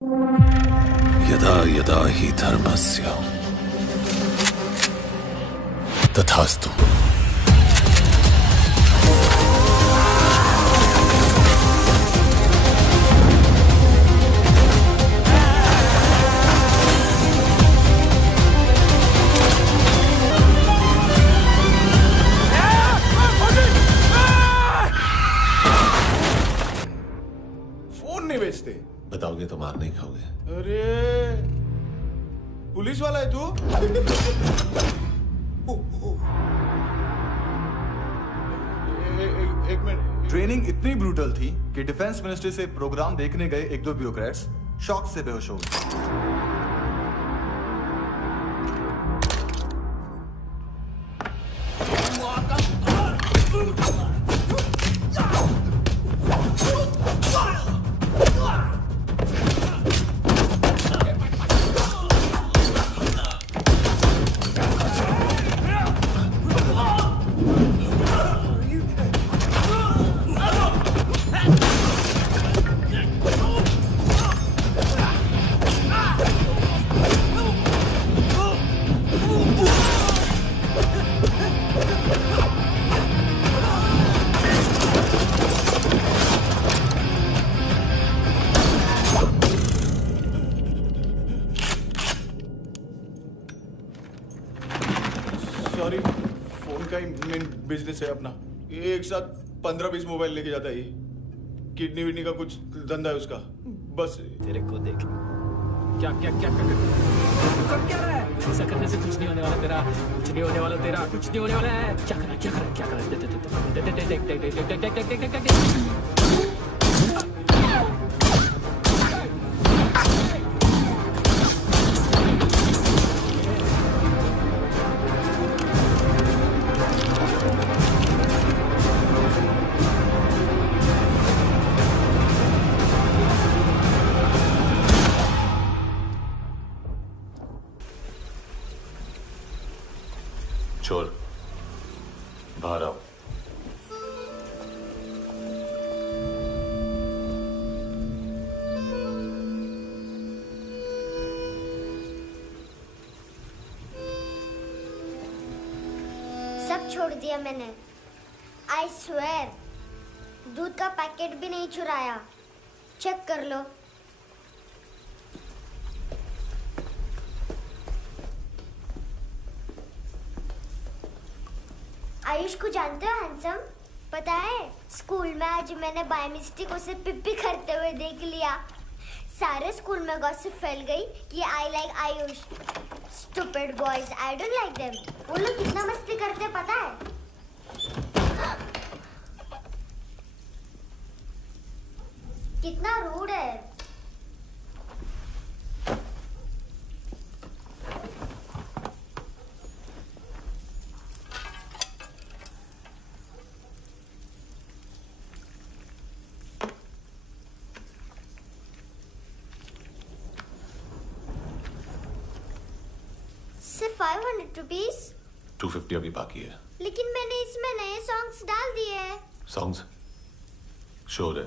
यदा यदा हि धर्मस्य तथास्तु। फोन नहीं बेचते? बताओगे तो मार नहीं खाओगे। अरे पुलिस वाला है तू? एक मिनट। ट्रेनिंग इतनी ब्रूटल थी कि डिफेंस मिनिस्ट्री से प्रोग्राम देखने गए एक दो ब्यूरोक्रेट्स शॉक से बेहोश हो गए। सॉरी, फोन का ही मेन बिजनेस है अपना। एक साथ 15-20 मोबाइल लेके जाता है ये। किडनी विडनी का कुछ धंधा है उसका। बस तेरे को देख क्या क्या क्या क्या क्या रहा है? ऐसा करने से कुछ नहीं होने वाला तेरा, कुछ नहीं होने वाला तेरा, कुछ नहीं होने वाला है। क्या करा क्या करा क्या करा? चोर बाहर आओ। सब छोड़ दिया मैंने। आई स्वेर, दूध का पैकेट भी नहीं चुराया। चेक कर लो। आयुष को जानते हो हैंडसम? पता है स्कूल में आज मैंने बाय मिस्टेक उसे पिप्पी करते हुए देख लिया। सारे स्कूल में गॉसिप फैल गई कि I like Ayush. Stupid boys, I don't like them. वो लोग कितना मस्ती करते पता है? कितना रूड है। सिर्फ 500 रुपीज? 250 अभी बाकी है। लेकिन मैंने इसमें नए सॉन्ग्स डाल दिए हैं। सॉन्ग्स? शोर है।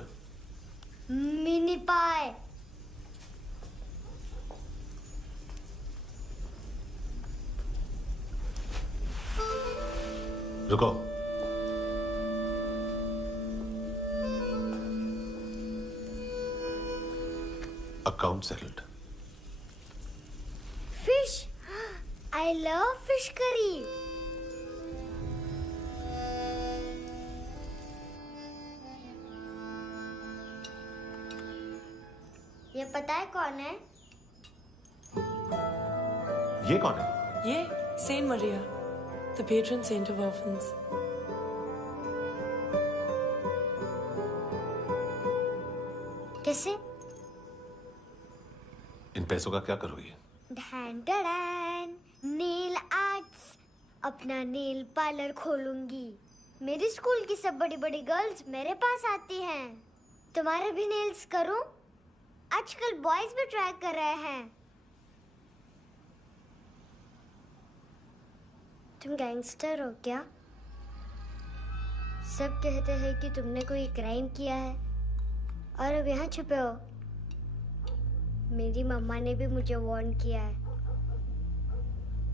मिनी पाए। रुको। Account settled. Fish, I love fish curry. ये पता है कौन है? ये कौन है? ये saint Maria, the patron saint of orphans. कैसे? इन पैसों का क्या करोगी? ढैन ढैन, नेल आर्ट्स। अपना नेल पार्लर खोलूंगी। मेरी स्कूल की सब बड़ी बड़ी गर्ल्स मेरे पास आती हैं। तुम्हारे भी नेल्स करूं? आजकल बॉयज भी ट्राई कर रहे हैं। तुम गैंगस्टर हो क्या? सब कहते हैं कि तुमने कोई क्राइम किया है और अब यहाँ छुपे हो। मेरी मम्मा ने भी मुझे वार्न किया है।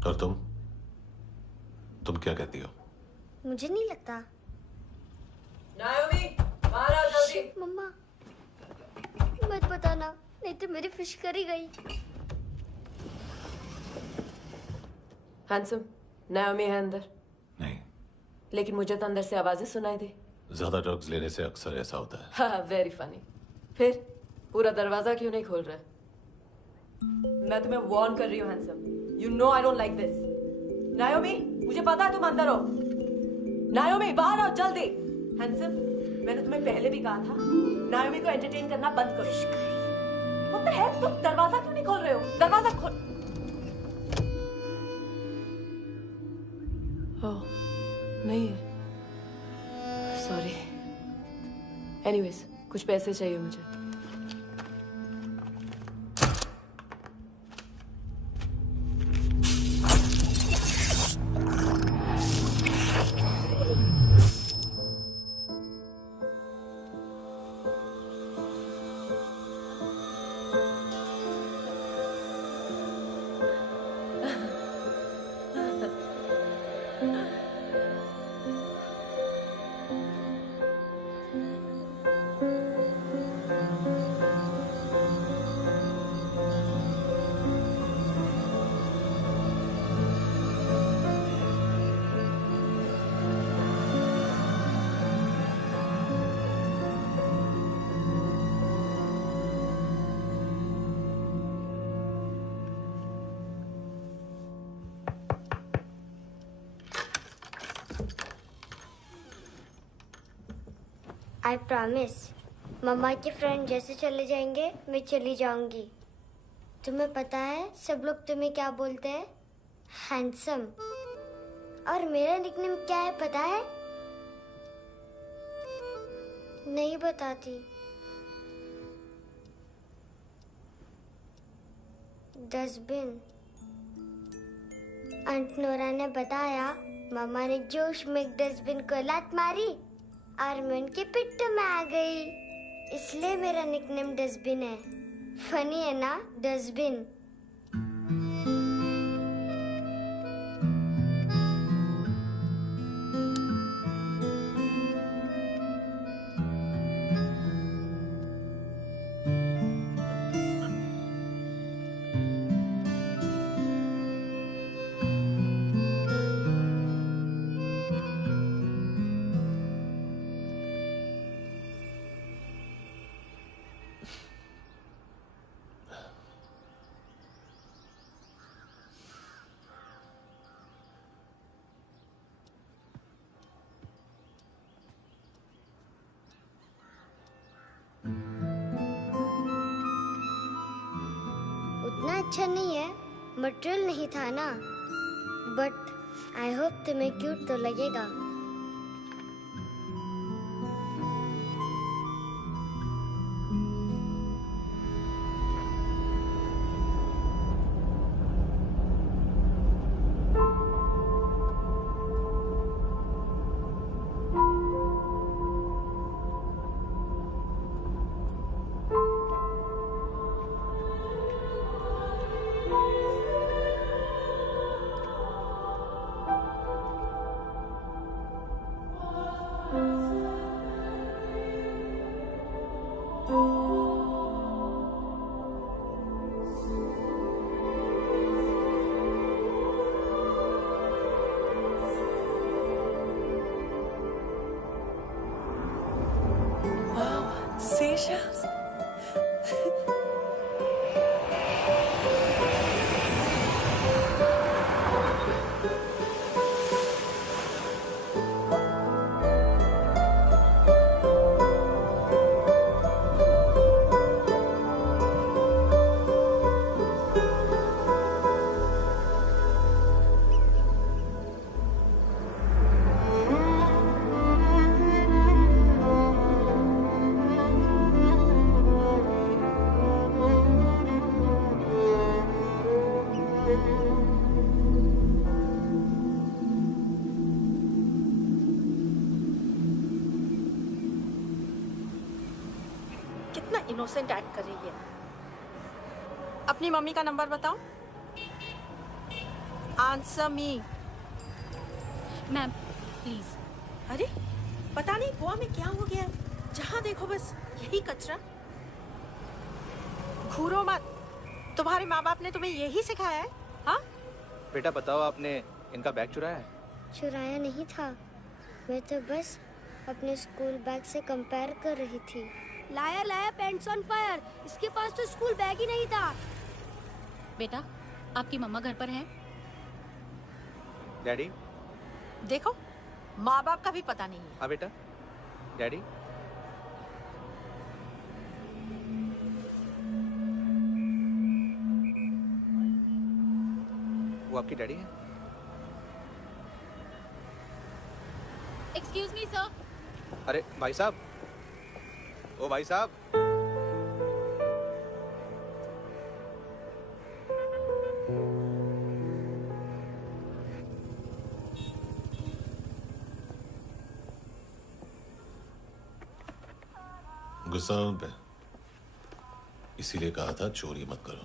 और तुम क्या कहती हो? मुझे नहीं लगता। नायोमी, बाहर आओ जल्दी। मम्मा मत बताना, नहीं तो मेरी फिश करी गई। हैंडसम, नायोमी है अंदर। नहीं, लेकिन मुझे तो अंदर से आवाजें सुनाई दी। ज्यादा ड्रग्स लेने से अक्सर ऐसा होता है। हाँ, वेरी फनी। फिर पूरा दरवाजा क्यों नहीं खोल रहा? मैं तुम्हें वार्न कर रही हूँ handsome. You know I don't like this. नायोमी, मुझे पता है तुम अंदर हो। नायोमी, बाहर आओ जल्दी। हैंडसम, मैंने तुम्हें पहले भी कहा था नायोमी को एंटरटेन करना बंद करो। What the heck? तुम दरवाजा क्यों नहीं खोल रहे हो? दरवाजा खोल। ओह, नहीं है। सॉरी। एनीवेज, कुछ पैसे चाहिए मुझे। आई प्रॉमिस, मम्मा के फ्रेंड जैसे चले जाएंगे मैं चली जाऊंगी। तुम्हें पता है सब लोग तुम्हें क्या बोलते हैं? हैंडसम। और मेरा निकनेम क्या है पता है? नहीं बताती। डस्टबिन। आंट नोरा ने बताया मम्मा ने जोश में एक डस्टबिन को लात मारी और मैं उनके पिट्ठू में आ गई, इसलिए मेरा निकनेम डस्टबिन है। फनी है ना, डस्टबिन। उतना अच्छा नहीं है, मटेरियल नहीं था ना, बट आई होप तुम्हें क्यूट तो लगेगा। Seashells? कितना इनोसेंट एक्ट कर रही है। अपनी मम्मी का नंबर बताओ। Answer me. Ma'am please. अरे पता नहीं गोवा में क्या हो गया है, जहाँ देखो बस यही कचरा। घूरो मत, तुम्हारे माँ बाप ने तुम्हें यही सिखाया है? हाँ बेटा बताओ, आपने इनका बैग चुराया है? चुराया नहीं था, मैं तो बस अपने स्कूल बैग से कंपेयर कर रही थी। लाया लाया पैंट्स ऑन फायर, इसके पास तो स्कूल बैग ही नहीं था। बेटा आपकी मम्मा घर पर है? डैडी? देखो माँ बाप का भी पता नहीं है। हाँ बेटा। डैडी? वो आपकी डैडी है? Excuse me sir. अरे भाई साहब, ओ भाई साहब। गुस्सा उन पे, इसीलिए कहा था चोरी मत करो।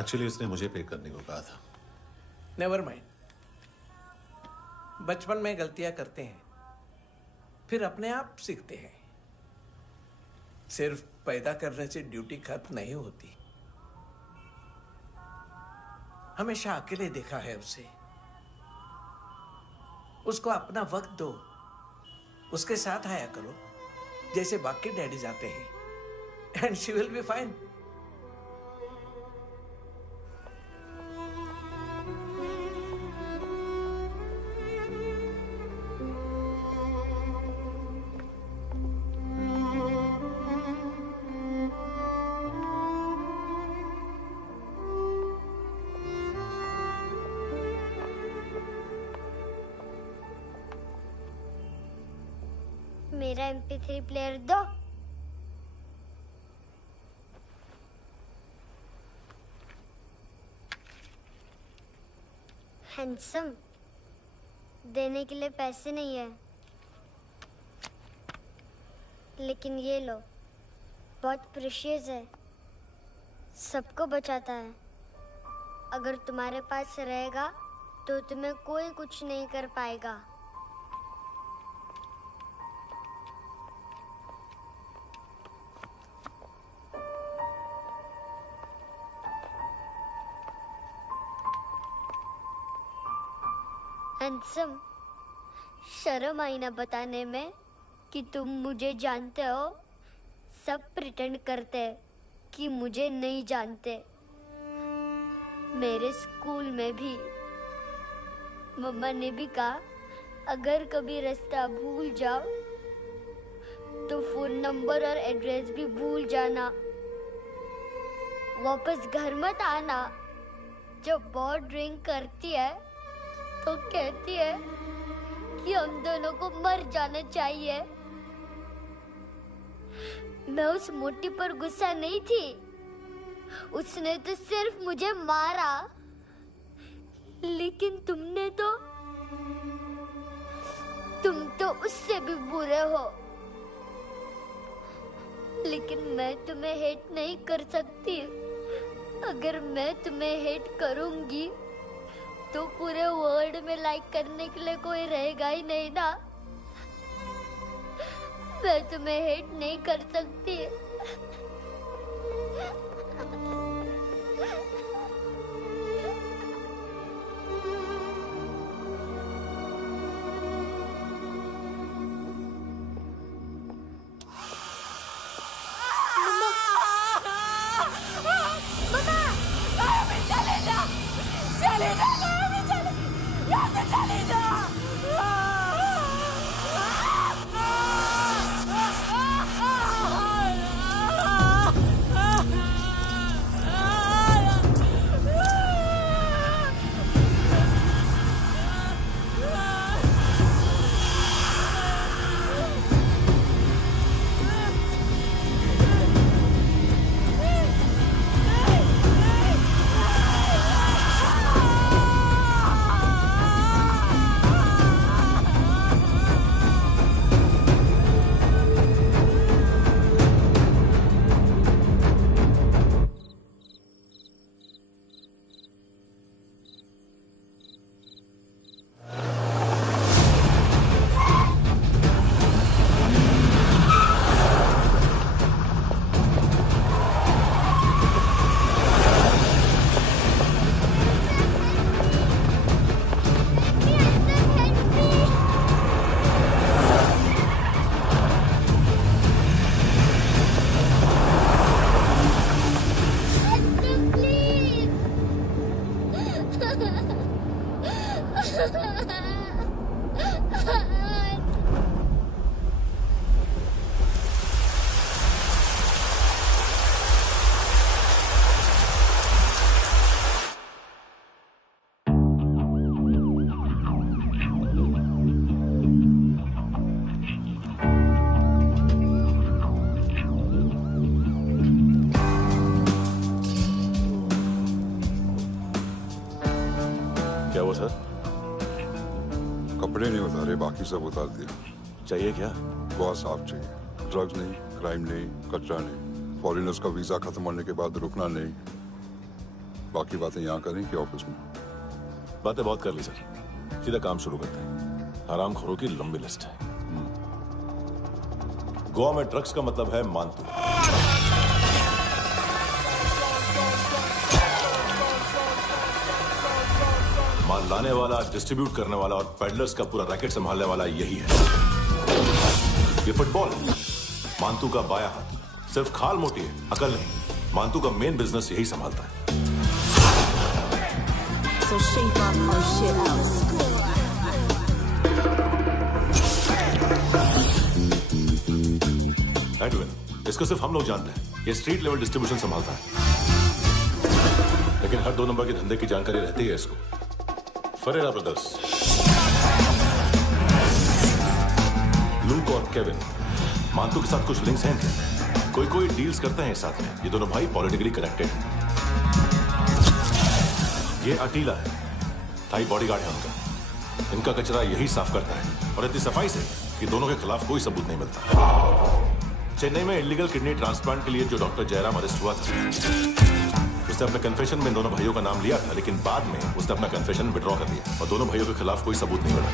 एक्चुअली उसने मुझे पे करने को कहा था। नेवर माइंड, बचपन में गलतियां करते हैं, फिर अपने आप सीखते हैं। सिर्फ पैदा करने से ड्यूटी खत्म नहीं होती। हमेशा अकेले देखा है उसे। उसको अपना वक्त दो, उसके साथ आया करो जैसे बाकी डैडीज आते हैं, and she will be fine. मेरा MP3 प्लेयर दो। हैंडसम, देने के लिए पैसे नहीं है, लेकिन ये लो, बहुत प्रेशियस है, सबको बचाता है। अगर तुम्हारे पास रहेगा तो तुम्हें कोई कुछ नहीं कर पाएगा। हैंडसम, शर्म आई ना बताने में कि तुम मुझे जानते हो। सब प्रिटेंड करते हैं कि मुझे नहीं जानते। मेरे स्कूल में भी मम्मा ने भी कहा, अगर कभी रास्ता भूल जाओ तो फोन नंबर और एड्रेस भी भूल जाना। वापस घर मत आना। जब बहुत ड्रिंक करती है तो कहती है कि हम दोनों को मर जाना चाहिए। मैं उस मोटी पर गुस्सा नहीं थी, उसने तो सिर्फ मुझे मारा। लेकिन तुम तो उससे भी बुरे हो। लेकिन मैं तुम्हें हेट नहीं कर सकती। अगर मैं तुम्हें हेट करूंगी तो पूरे वर्ल्ड में लाइक करने के लिए कोई रहेगा ही नहीं ना। मैं तुम्हें हेट नहीं कर सकती। क्या हुआ सर? कपड़े नहीं उतारे, बाकी सब उतार दिए। चाहिए क्या? बहुत साफ चाहिए। ड्रग्स नहीं, क्राइम नहीं, कचरा नहीं। फॉरेनर्स का वीजा खत्म होने के बाद रुकना नहीं। बाकी बातें यहाँ करें कि ऑफिस में? बातें बहुत कर ली सर, सीधा काम शुरू करते हैं। हरामखोरों की लंबी लिस्ट है। गोवा में ड्रग्स का मतलब है मानतू। माल लाने वाला, डिस्ट्रीब्यूट करने वाला और पेडलर्स का पूरा रैकेट संभालने वाला यही है। ये फुटबॉल मानतू का बाया हाथ। सिर्फ खाल मोटी है, अकल नहीं। मानतू का मेन बिजनेस यही संभालता है। So shape up our shit out. Edwin, इसको सिर्फ हम लोग जानते हैं। ये स्ट्रीट लेवल डिस्ट्रीब्यूशन संभालता है, लेकिन हर 2 नंबर के धंधे की जानकारी रहती है इसको। फरेरा ब्रदर्स, लूक और केविन, मानतू के साथ कुछ लिंक्स हैं क्या? कोई डील्स करते हैं साथ में। ये दोनों भाई पॉलिटिकली कनेक्टेड हैं। ये अटीला है, थाई बॉडीगार्ड है उनका। इनका कचरा यही साफ करता है, और इतनी सफाई से कि दोनों के खिलाफ कोई सबूत नहीं मिलता। चेन्नई में इलीगल किडनी ट्रांसप्लांट के लिए जो डॉक्टर जयराम अरेस्ट हुआ था, उसने अपने कन्फेशन में दोनों भाइयों का नाम लिया था, लेकिन बाद में उसने अपना कन्फेशन विड्रॉ कर दिया और दोनों भाइयों के खिलाफ कोई सबूत नहीं मिला।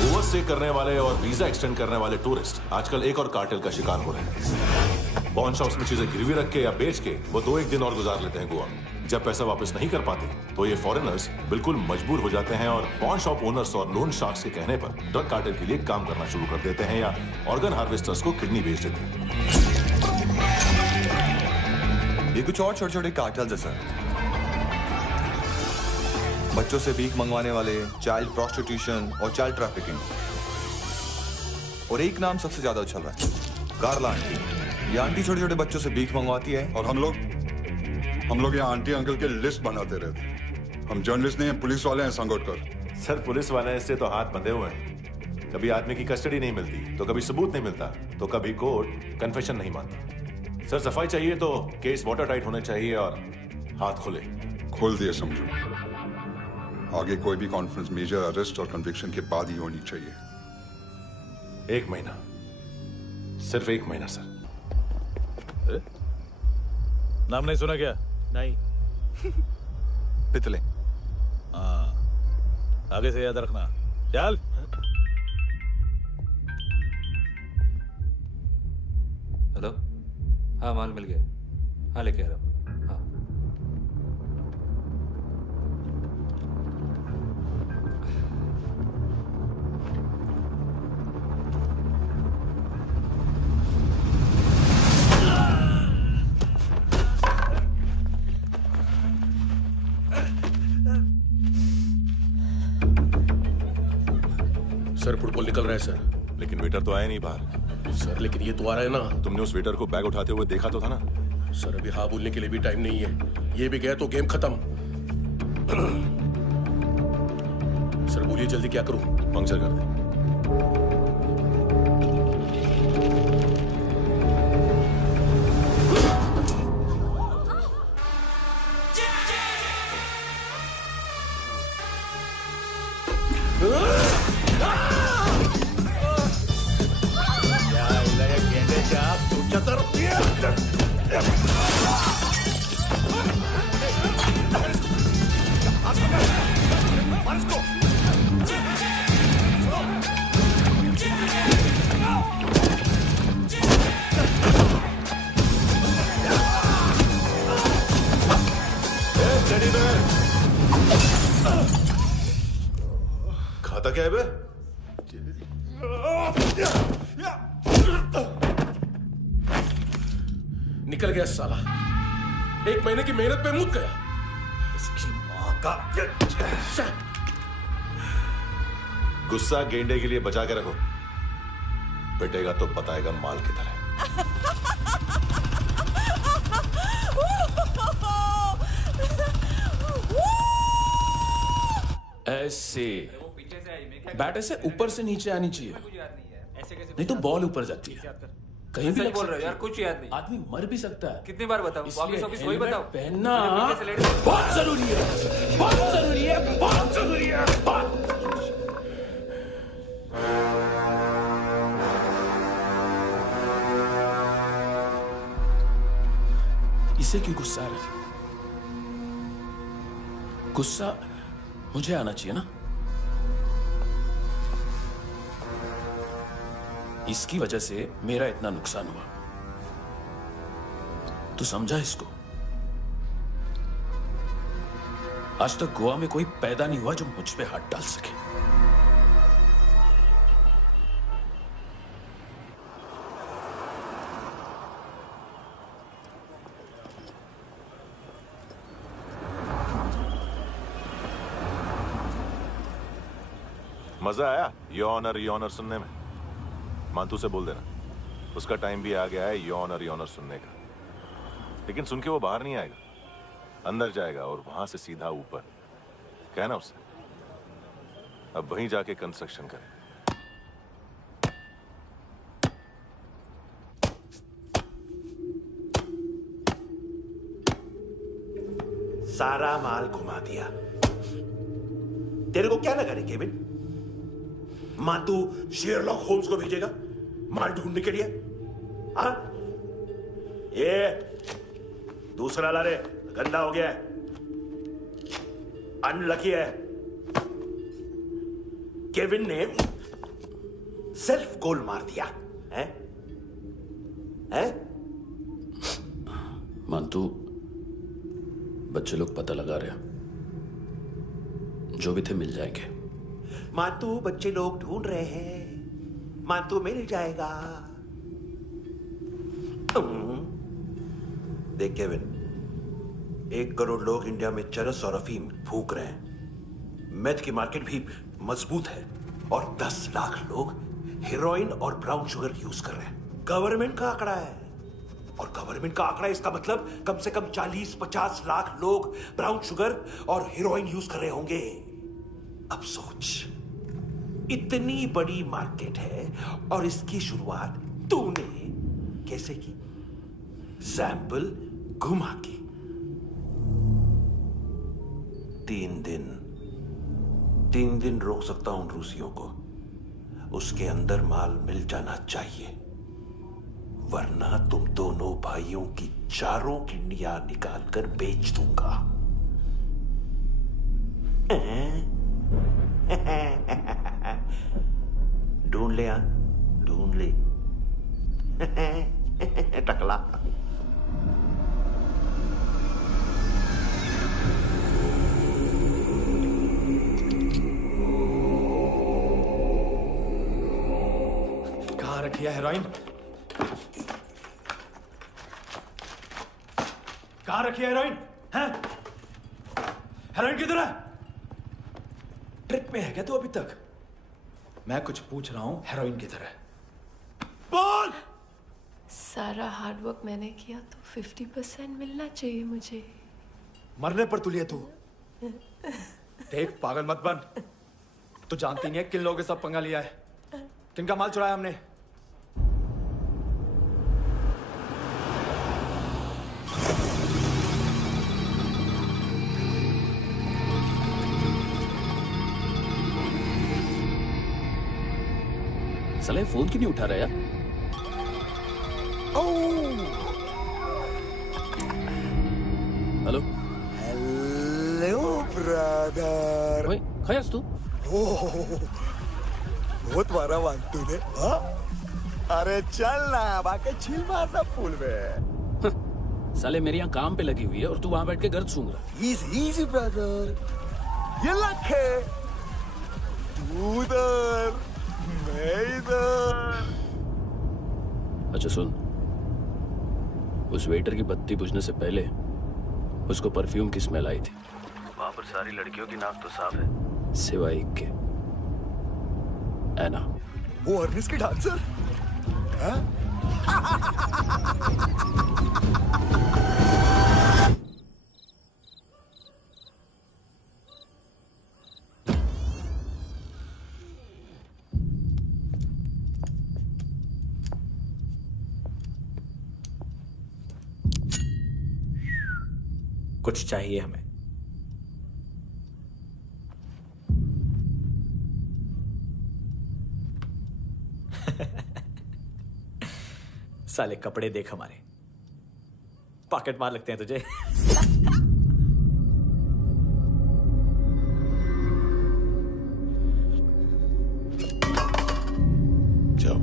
ओवरस्टे करने वाले और वीजा एक्सटेंड करने वाले टूरिस्ट आजकल एक और कार्टेल का शिकार हो रहे हैं। पॉन शॉप्स में चीजें गिरवी रख के या बेच के वो 2-1 दिन और गुजार लेते हैं गोवा में। जब पैसा वापस नहीं कर पाते तो ये फॉरेनर्स बिल्कुल मजबूर हो जाते हैं और पॉन शॉप ओनर्स और लोन शार्क्स के कहने पर ड्रग कार्टेल के लिए काम करना शुरू कर देते हैं या ऑर्गन हार्वेस्टर्स को किडनी बेच देते हैं। ये कुछ और छोटे छोटे कार्टेल्स है सर। बच्चों से भीख मंगवाने वाले, चाइल्ड प्रोस्टिट्यूशन और चाइल्ड ट्रैफिकिंग। और एक नाम सबसे ज्यादा उछल रहा है, कार्ला आंटी। ये आंटी छोटे छोटे बच्चों से भीख मंगवाती है। और हम लोग यहाँ आंटी अंकल के लिस्ट बनाते रहते। हम जर्नलिस्ट नहीं हैं, पुलिस वाले हैं संगोटकर। सर पुलिस वाले इससे तो हाथ बंधे हुए हैं। कभी आदमी की कस्टडी नहीं मिलती, तो कभी सबूत नहीं मिलता, तो कभी कोर्ट कन्फेशन नहीं मानता। सर सफाई चाहिए तो केस वाटर टाइट होने चाहिए और हाथ खुले। खोल दिए समझो। आगे कोई भी कॉन्फ्रेंस मेजर अरेस्ट और कन्विक्शन के बाद ही होनी चाहिए। 1 महीना, सिर्फ 1 महीना सर। नाम नहीं सुना क्या? नहीं। पितले। हाँ, आगे से याद रखना। चल। हेलो, हाँ माल मिल गया। हाँ लेके आ रहा हूँ। हाँ सर फुटबॉल निकल रहा है सर। लेकिन वेटर तो आया नहीं बाहर। सर लेकिन ये तो आ रहा है ना। तुमने उस वेटर को बैग उठाते हुए देखा तो था ना? सर अभी हाँ बोलने के लिए भी टाइम नहीं है। ये भी गया तो गेम खत्म। सर बोलिए जल्दी क्या करूं? पंक्चर कर दे। खाता क्या है बे? निकल गया साला। 1 महीने की मेहनत पे मुक गया। इसकी माँ का गुस्सा गेंडे के लिए बचा के रखो, पिटेगा तो बताएगा माल किधर है। ऐसे बैट ऐसे ऊपर से नीचे आनी चाहिए, नहीं तो बॉल ऊपर जाती है। कहीं भी बोल रहे हो यार, कुछ याद नहीं। आदमी मर भी सकता है। कितनी बार बताऊं? वापिस वापिस वही बताओ। पहनना बहुत जरूरी है, बहुत जरूरी है, बहुत जरूरी है, बहुत। इसे क्यों गुस्सा आ रहा है? गुस्सा मुझे आना चाहिए ना। इसकी वजह से मेरा इतना नुकसान हुआ, तू समझा इसको? आज तक गोवा में कोई पैदा नहीं हुआ जो मुझ पे हाथ डाल सके। मजा आया योर ऑनर सुनने में? मांतू से बोल देना, उसका टाइम भी आ गया है योर ऑनर सुनने का। लेकिन सुन के वो बाहर नहीं आएगा, अंदर जाएगा और वहां से सीधा ऊपर। कहना उससे अब वहीं जाके कंस्ट्रक्शन करे। सारा माल घुमा दिया। तेरे को क्या लगा रे केविन? मांतू शेरलॉक होम्स को भेजेगा माल ढूंढने के लिए? हाँ? ये दूसरा ला रे, गंदा हो गया है, अनलकी है। केविन ने सेल्फ गोल मार दिया है? मांतू, बच्चे लोग पता लगा रहे हैं, जो भी थे मिल जाएंगे। मांतू बच्चे लोग ढूंढ रहे हैं, मांतू मिल जाएगा। देख केविन, 1 करोड़ लोग इंडिया में चरस और अफीम फूंक रहे हैं। मेथ की मार्केट भी मजबूत है और 10 लाख लोग हेरोइन और ब्राउन शुगर यूज कर रहे हैं। गवर्नमेंट का आंकड़ा है, और गवर्नमेंट का आंकड़ा इसका मतलब कम से कम 40-50 लाख लोग ब्राउन शुगर और हेरोइन यूज कर रहे होंगे। अब सोच, इतनी बड़ी मार्केट है और इसकी शुरुआत तूने कैसे की? सैंपल घुमा के। 3 दिन रोक सकता हूं रूसियों को, उसके अंदर माल मिल जाना चाहिए, वरना तुम दोनों भाइयों की 4 किडनियां निकाल कर बेच दूंगा। ढूंढ ले, ढूंढ ले टकला। कहाँ रखी है हेरोइन? कहाँ रखी है हेरोइन? हैं? हेरोइन किधर है? ट्रिप में है क्या तू अभी तक? मैं कुछ पूछ रहा हूं, हेरोइन किधर है? बोल! सारा हार्डवर्क मैंने किया तो 50% मिलना चाहिए मुझे। मरने पर तुलिए तू। देख, पागल मत बन। तू जानती नहीं है किन लोगों के साथ पंगा लिया है, किनका माल चुराया हमने। साले फोन क्यों नहीं उठा रहा यार? Hello hello brother. ओए, खयास तू? बहुत मारा वांटू ने। हाँ? अरे चल ना, बाकी चिल मारना पूल में। साले मेरी यहाँ काम पे लगी हुई है और तू वहां बैठ के गर्द सूंघ रहा। इजी ब्रदर, ये लक है। तू उधर, मैं इधर। अच्छा सुन, उस वेटर की बत्ती बुझने से पहले उसको परफ्यूम की स्मेल आई थी। वहां पर सारी लड़कियों की नाक तो साफ है, सिवाय एक के। एना। वो अर्निस्ट की डांसर? हाँ? कुछ चाहिए हमें। साले कपड़े देख हमारे, पॉकेट मार लगते हैं तुझे। जाओ।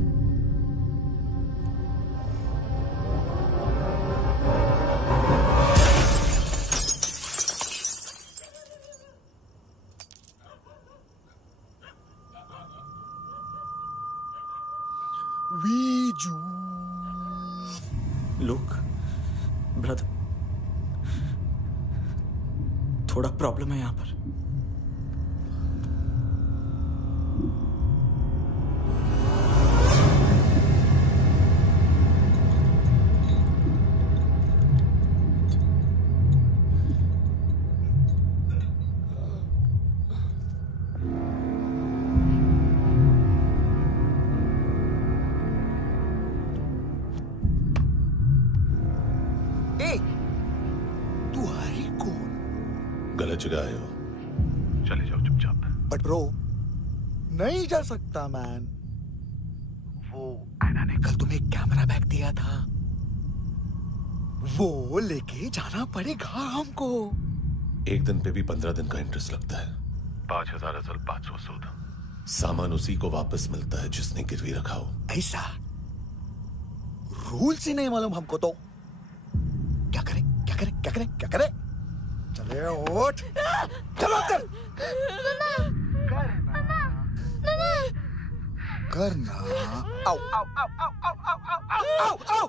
लुक ब्रदर, थोड़ा प्रॉब्लम है यहां पर। गलत जगह आए हो, चले जाओ चुपचाप। बट ब्रो, नहीं जा सकता मैन। वो एना ने कल तुम्हें एक कैमरा बैग दिया था, वो लेके जाना पड़ेगा हमको। एक दिन पे भी 15 दिन का इंटरेस्ट लगता है। 5,000 असल 500 सूद। सामान उसी को वापस मिलता है जिसने गिरवी रखा हो। ऐसा रूल्स ही नहीं मालूम हमको तो। क्या करें क्या करें क्या करें क्या करें? चले उठ, चलो चल। करना। आओ आओ आओ आओ आओ आओ आओ आओ आओ।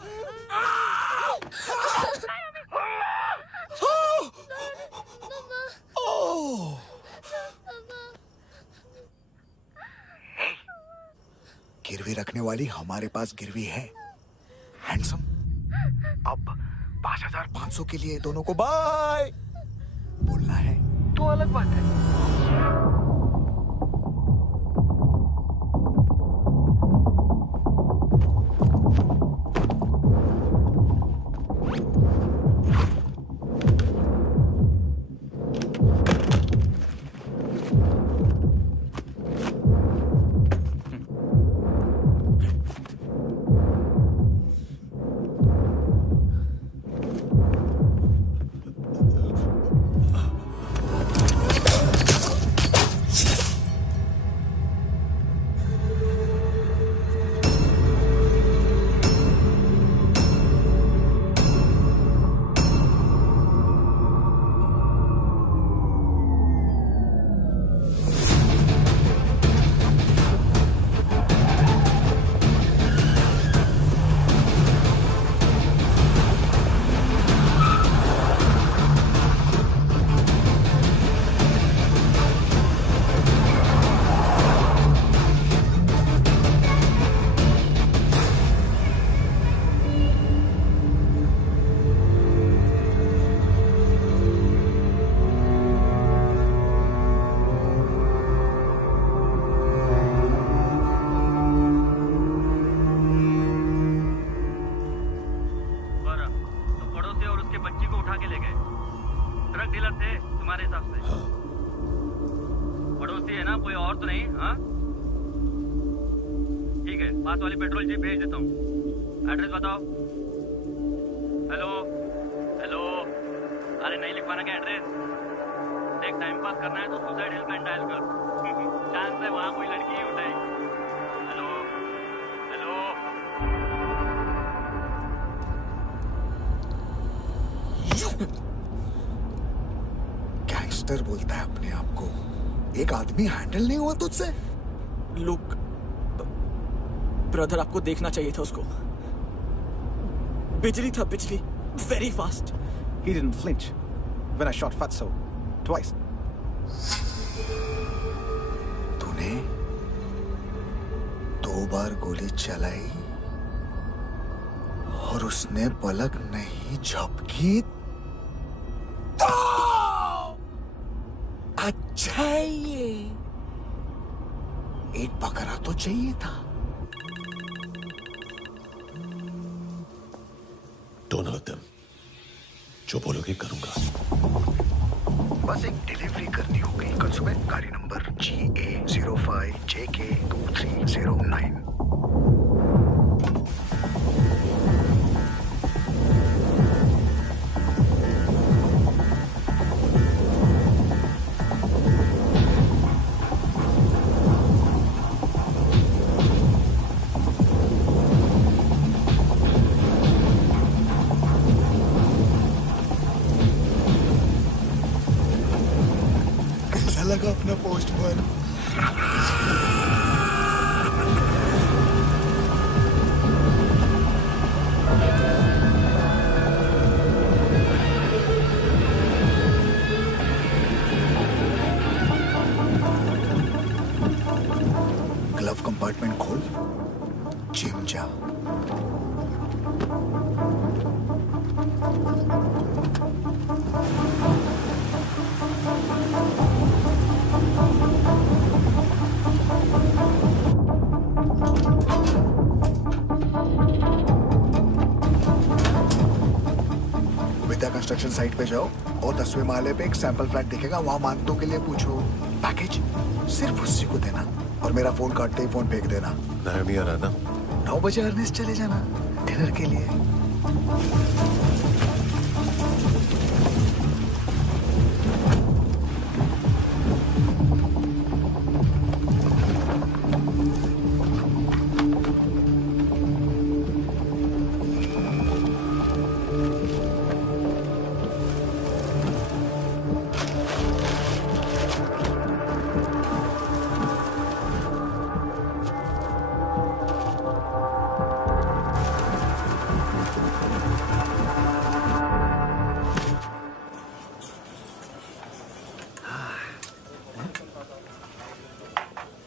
गिरवी रखने वाली हमारे पास गिरवी है। हैंडसम, अब 5,500 के लिए दोनों को बाय बोलना है तो अलग बात है। पास वाली पेट्रोल जीप भेज देता हूँ। एड्रेस बताओ। हेलो हेलो, अरे नहीं लिखवाना क्या एड्रेस? देख टाइम पास करना है तो सुसाइड हेल्पलाइन डायल कर। चांस है वहाँ कोई लड़की ही उठाएगी। Hello hello. गैंगस्टर बोलता है अपने आप को। एक आदमी हैंडल नहीं हुआ तुझसे? लुक ब्रदर, आपको देखना चाहिए था उसको। बिजली था, बिजली, very fast. He didn't flinch when I shot Fatso twice. तूने बार गोली चलाई और उसने पलक नहीं झपकी तो अच्छा ये एक बकरा तो चाहिए था। Don't hurt them. जो बोलोगे करूंगा। बस एक डिलीवरी करनी होगी कल सुबह। गाड़ी नंबर GA05JK2309। लगा अपना पोस्टमैन। ग्लव कंपार्टमेंट खोल, जिम जा। कंस्ट्रक्शन साइट पे जाओ और 10वें माले पे एक सैंपल फ्लैट दिखेगा, वहां मानतों के लिए पूछो। पैकेज सिर्फ उसी को देना और मेरा फोन काटते ही फोन फेंक देना। नायोमी आ रहा ना? 9 बजे अर्नेस्ट चले जाना डिनर के लिए।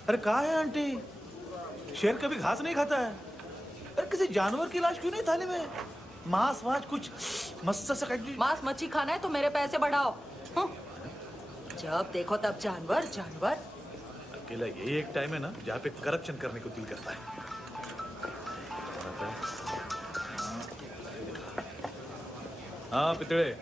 अरे कहाँ है आंटी? शेर कभी घास नहीं खाता है। अरे किसी जानवर की लाश क्यों नहीं थाली में? मांस वास कुछ मस्त सा मांस मच्छी खाना है तो मेरे पैसे बढ़ाओ। जब देखो तब जानवर जानवर। अकेला यही एक टाइम है ना जहाँ पे करप्शन करने को दिल करता है। हाँ पितड़े।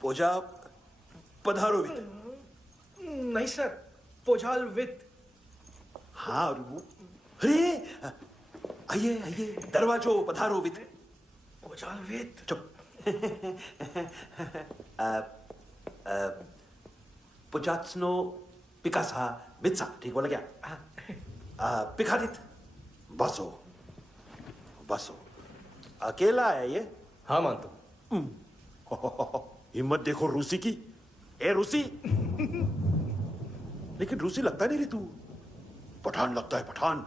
पोजा पधारो वित। नहीं सर, पोजाल वित। हाँ अरे आइए आइए दरवाजो पधारो वित। पोजाल वित। चुप। पुजात्सनो पिकासा बित्सा, ठीक बोला क्या? पिकादित बसो बसो। अकेला है ये? हाँ मानतो। हिम्मत देखो रूसी की। ए रूसी। लेकिन रूसी लगता नहीं रे तू, पठान लगता है पठान।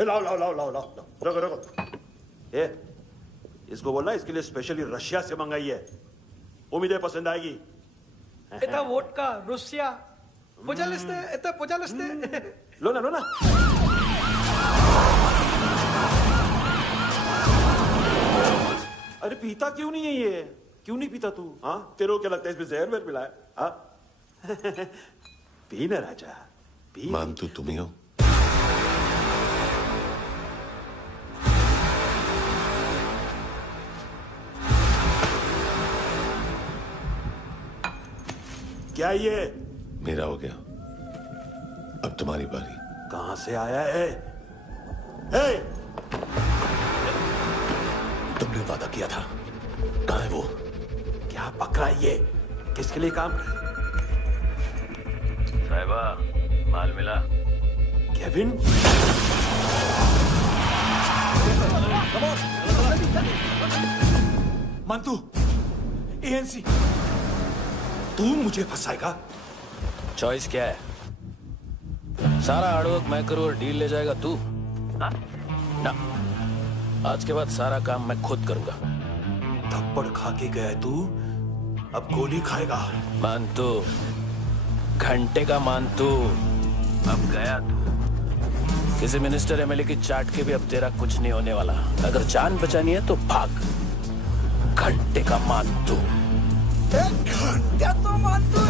लाओ लाओ लाओ लाओ लाओ रखो रखो। ए इसको बोलना इसके लिए स्पेशली रशिया से मंगाई है, उम्मीद है पसंद आएगी। इतना वोडका रूसिया पोजालिस्ते इतना पोजालिस्ते। लो ना लो ना। अरे पीता क्यों नहीं है ये? क्यों नहीं पीता तू? हाँ तेरे को क्या लगता है इसमें जहर वहर मिला है? हाँ पी ना राजा पी। मान तू तुम ही हो। क्या ये? मेरा हो गया, अब तुम्हारी बारी। कहां से आया है? हे! तुमने वादा किया था, कहां है वो? क्या पकड़ा ये? किसके लिए काम? साहिबा, माल मिला? केविन? मंतू, एएनसी। तू मुझे फंसाएगा? चॉइस क्या है? सारा हार्डवर्क मैं करूं और डील ले जाएगा तू? ना, आज के बाद सारा काम मैं खुद करूंगा। थप्पड़ खा के गया तू, अब गोली खाएगा। मानतू, घंटे का मानतू, अब गया तू। किसी मिनिस्टर एमएलए की चाट के भी अब तेरा कुछ नहीं होने वाला। अगर जान बचानी है तो भाग। घंटे का मानतू। घंटा तो मानतू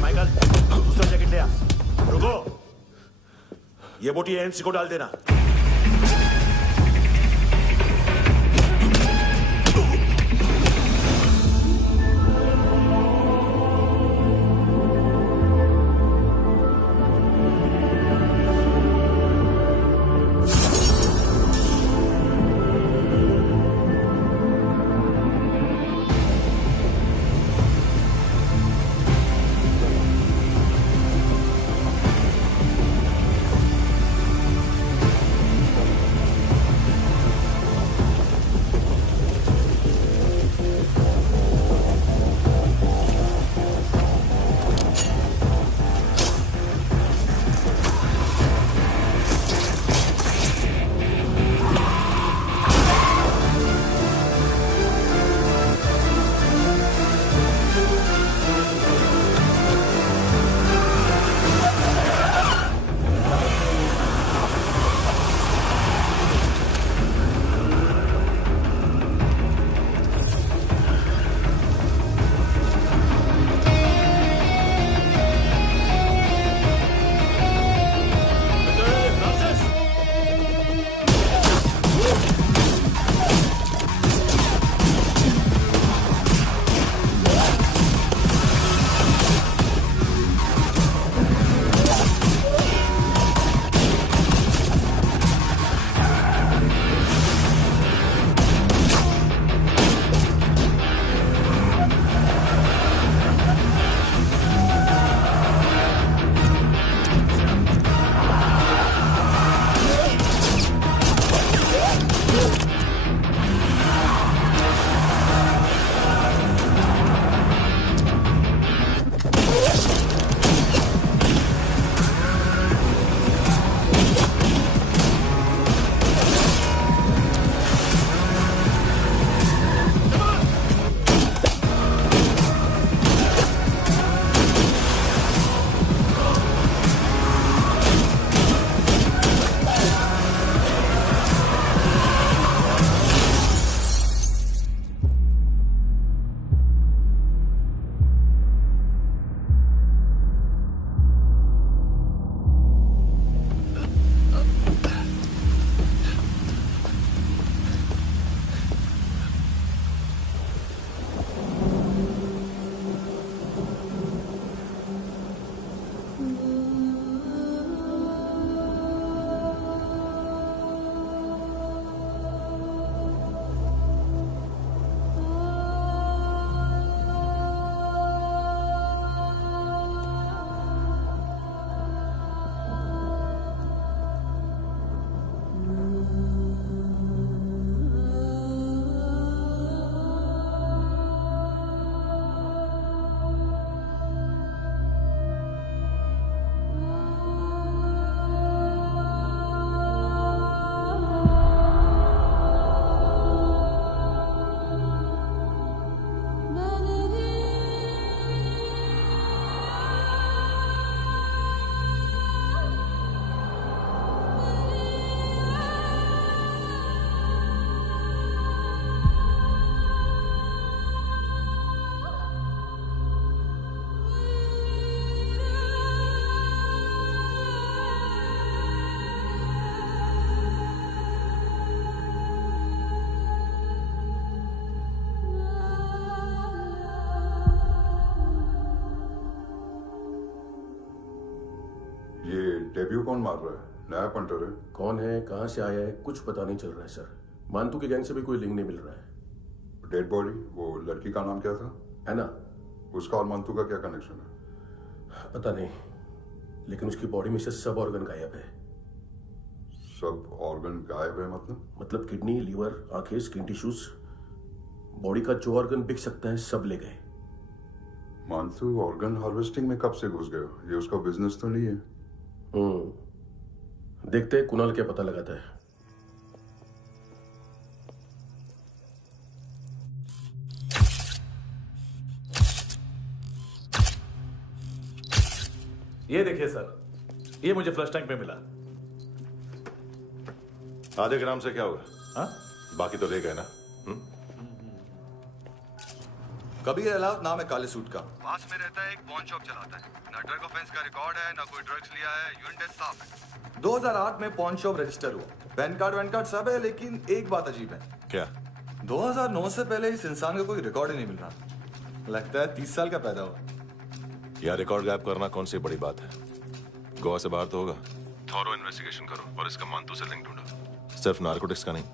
माइकल, दूसरा जैकेट ले आ। रुको, ये बोटी एएनसी को डाल देना। ये डेब्यू कौन मार रहा है? नया पंटर है। कौन है, कहाँ से आया है, कुछ पता नहीं चल रहा है सर। मानतू के गैंग से भी कोई लिंक नहीं मिल रहा है। डेड बॉडी, वो लड़की का नाम क्या था? है ना? उसका और मानतू का क्या कनेक्शन है? पता नहीं, लेकिन उसकी बॉडी में से सब ऑर्गन गायब है। सब ऑर्गन गायब है मतलब किडनी, लीवर, आंखें, स्किन टिश्यूज, बॉडी का जो ऑर्गन बिक सकता है सब ले गए। मानतू ऑर्गन हार्वेस्टिंग में कब से घुस गए? ये उसका बिजनेस तो नहीं है? देखते हैं कुणाल क्या पता लगाता है। ये देखिए सर, ये मुझे फ्लश टैंक में मिला। आधे ग्राम से क्या होगा? हाँ? बाकी तो ले गए ना? कबीर अलाउद्दीन नाम है काले सूट का। पास में रहता है, एक पॉन शॉप चलाता है। ना ड्रग ऑफेंस का रिकॉर्ड है, ना कोई ड्रग्स लिया है। यूरिन टेस्ट साफ है। 2008 में पॉन शॉप रजिस्टर हुआ। पैन कार्ड सब है, लेकिन एक बात अजीब है। क्या? 2009 से पहले इस इंसान का कोई रिकॉर्ड ही नहीं मिल रहा। लगता है 30 साल का पैदा हुआ। यार रिकॉर्ड गायब करना कौन सी बड़ी बात है? गोवा से बाहर तो होगा। थॉरो इन्वेस्टिगेशन करो और इसका मानतू से लिंक ढूंढो। सिर्फ नारकोटिक्स का नहीं,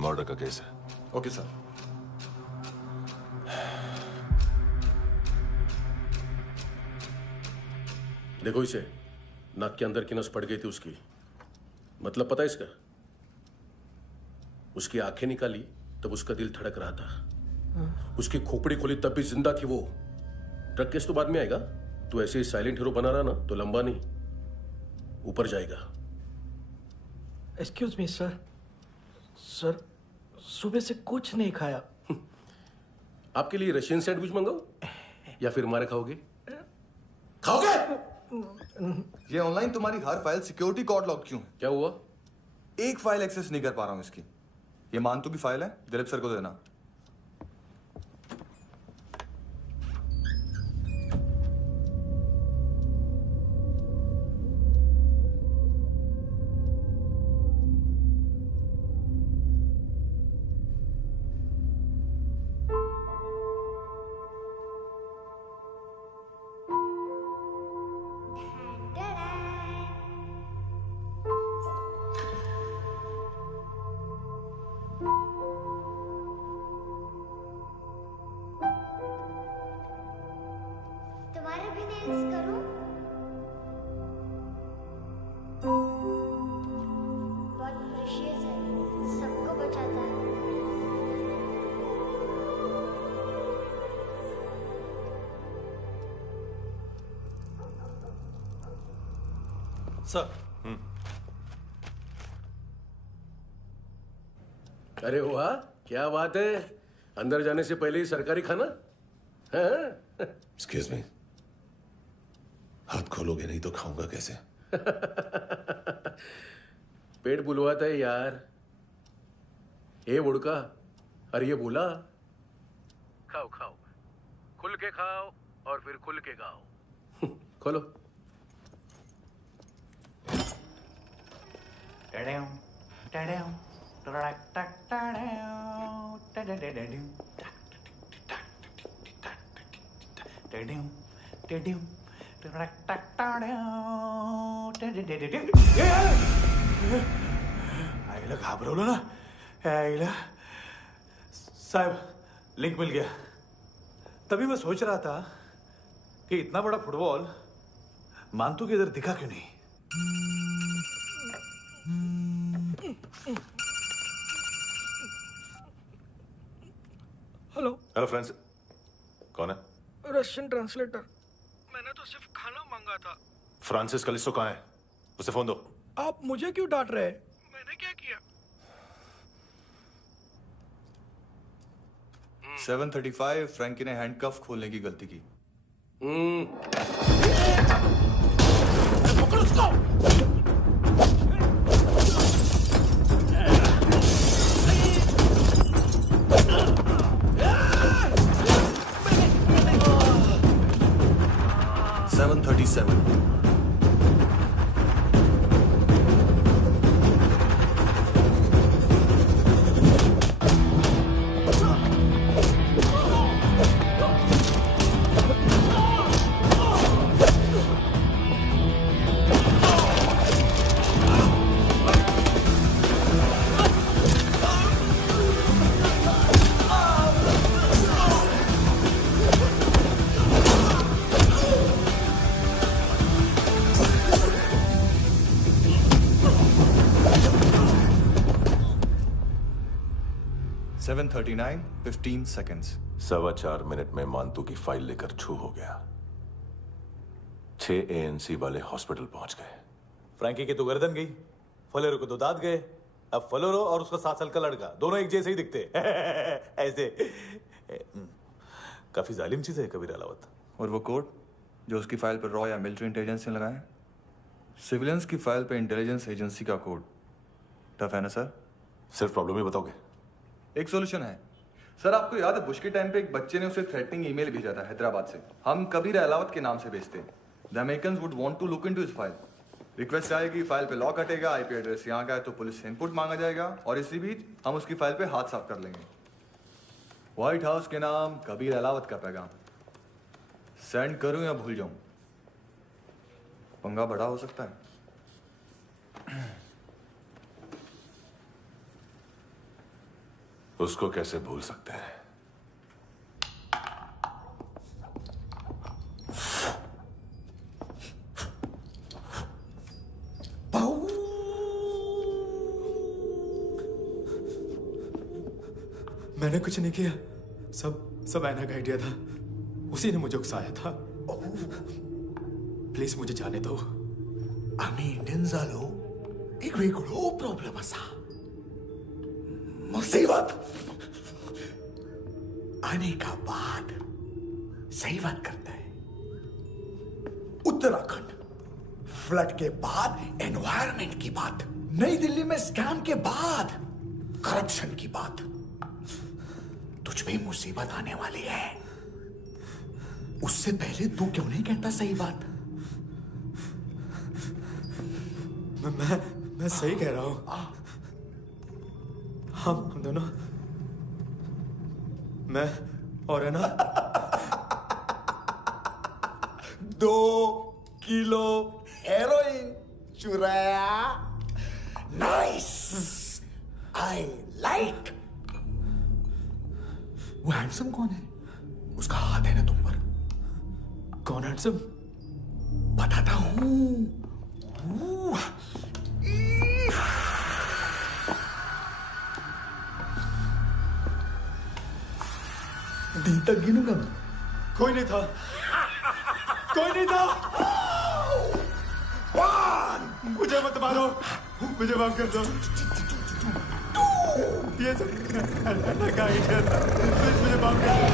मर्डर का केस है। Okay sir. देखो इसे, नाक के अंदर की नस पड़ गई थी उसकी। मतलब पता है इसका? उसकी आंखें निकाली तब उसका दिल धड़क रहा था। उसकी खोपड़ी खोली तब भी जिंदा थी वो। ड्रग केस तो बाद में आएगा। तो ऐसे ही साइलेंट हीरो बना रहा ना तो लंबा नहीं, ऊपर जाएगा। Excuse me sir. सर, सुबह से कुछ नहीं खाया। आपके लिए रशियन सैंडविच मंगाओ या फिर हमारे खाओगे? खाओगे? ये ऑनलाइन तुम्हारी हर फाइल सिक्योरिटी कोड लॉक क्यों है? क्या हुआ? एक फाइल एक्सेस नहीं कर पा रहा हूं इसकी। ये मानतू की फाइल है, दिलीप सर को देना। तुम्हारे भी नेल्स करूं? बहुत प्रेशियस है, सबको बचाता है। सर। अरे वाह, क्या बात है। अंदर जाने से पहले ही सरकारी खाना। एक्सक्यूज मी, हाथ खोलोगे नहीं तो खाऊंगा कैसे? पेट बुलवाता है यार। ए बुड़का, अरे ये बोला। खाओ खाओ, खुल के खाओ और फिर खुल के गाओ। खोलो। आईला घाबरवलं ना। आईला साहब, लिंक मिल गया। तभी मैं सोच रहा था कि इतना बड़ा फुटबॉल मानतू के इधर दिखा क्यों नहीं। हेलो। हेलो फ्रेंड्स, कौन है? Russian translator. मैंने तो सिर्फ खाना मांगा था। फ्रांसिस कलिस्टो कहाँ है? उसे फोन दो। आप मुझे क्यों डांट रहे हैं? मैंने क्या किया? 735 फ्रैंकी ने हैंडकफ खोलने की गलती की। पकड़ो उसको। 737 Oh! 7:39, 15 seconds. 4.25 मिनट में मानतू की फाइल लेकर छू हो गया। 6 ANC वाले हॉस्पिटल पहुंच गए। फ्रैंकी की तो गर्दन गई, फलेरो को तो दांत गए। अब फलेरो और उसका 7 साल का लड़का दोनों एक जैसे ही दिखते ऐसे। काफी जालिम चीज है कबीर अलावत। और वो कोड जो उसकी फाइल पर रॉ या मिलिट्री इंटेलिजेंस ने लगाया, सिविलियंस की फाइल पे इंटेलिजेंस एजेंसी का कोड। टफ है ना सर? सिर्फ प्रॉब्लम ही बताओगे? एक सॉल्यूशन है सर। आपको याद है बुश के टाइम पे एक बच्चे ने उसे थ्रेटनिंग ईमेल भेजा था हैदराबाद से। हम कबीर अलावत के नाम से भेजते हैं। The Americans would want to look into his file. Request आएगी, फाइल पे लॉक हटेगा, आईपी एड्रेस यहाँ का है तो पुलिस से इनपुट मांगा जाएगा और इसी बीच हम उसकी फाइल पे हाथ साफ कर लेंगे। व्हाइट हाउस के नाम कबीर अलावत का पैगाम। सेंड करूं या भूल जाऊं? पंगा बड़ा हो सकता है। उसको कैसे भूल सकते हैं? मैंने कुछ नहीं किया, सब ऐना का आइडिया था। उसी ने मुझे उकसाया था। प्लीज मुझे जाने दो। आम्ही इंडियन झालो एक वेगळो प्रॉब्लेम असा। मुसीबत आने का बाद सही बात करता है। उत्तराखंड फ्लड के बाद एनवायरनमेंट की बात, नई दिल्ली में स्कैम के बाद करप्शन की बात। तुझ पे मुसीबत आने वाली है, उससे पहले तू क्यों नहीं कहता सही बात? मैं सही कह रहा हूं। हम दोनों, मैं और है ना 2 किलो हेरोइन चुराया। Nice, I like. वो हैंडसम कौन है? उसका हाथ है ना तुम पर? कौन हैंडसम? बताता हूं। दिन तक गिनूंगा मैं। कोई नहीं था, कोई नहीं था। मुझे मत मारो, मुझे माफ कर दो। ये लगा ही था। प्लीज मुझे माफ कर दो।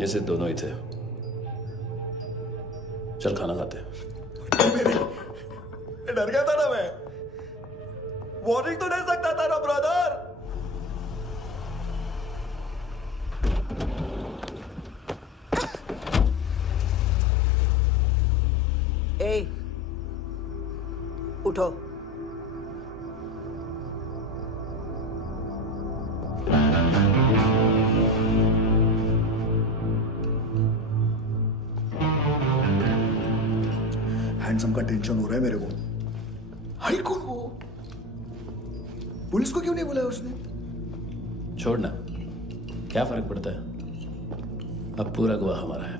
ये से दोनों ही थे। चल खाना खाते। डर गया था ना मैं। वार्निंग तो दे सकता था ना ब्रदर। ए, उठो। हैंडसम का टेंशन हो रहा है मेरे को। हाई कौन वो? पुलिस को क्यों नहीं बुलाया उसने? छोड़ना, क्या फर्क पड़ता है? अब पूरा गवाह हमारा है।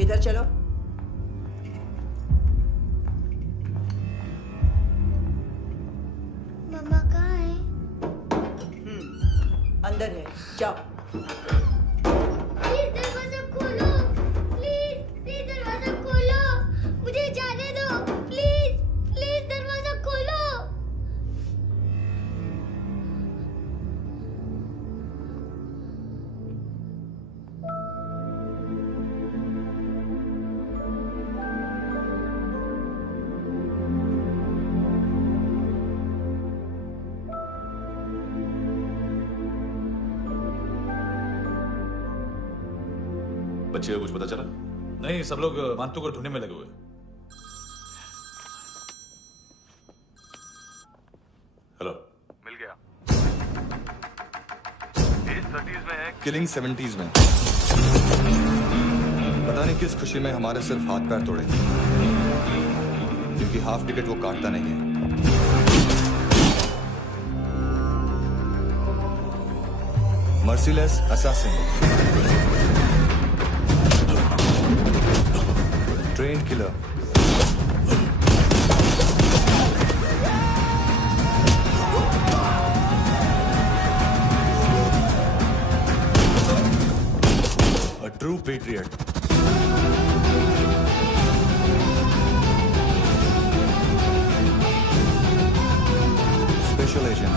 इधर चलो। मम्मा कहाँ है? अंदर है, जाओ। प्लीज दरवाजा खोलो, प्लीज दरवाजा खोलो, मुझे जाने दो, प्लीज दरवाजा खोलो। बच्चे को कुछ पता चला? नहीं, सब लोग मानतू को ढूंढने में लगे हुए। हेलो, मिल गया। एज 30s में है, किलिंग 70s में। पता नहीं किस खुशी में हमारे सिर्फ हाथ पैर तोड़े, क्योंकि हाफ टिकट वो काटता नहीं है। Merciless assassin, train killer, a true patriot. Special agent.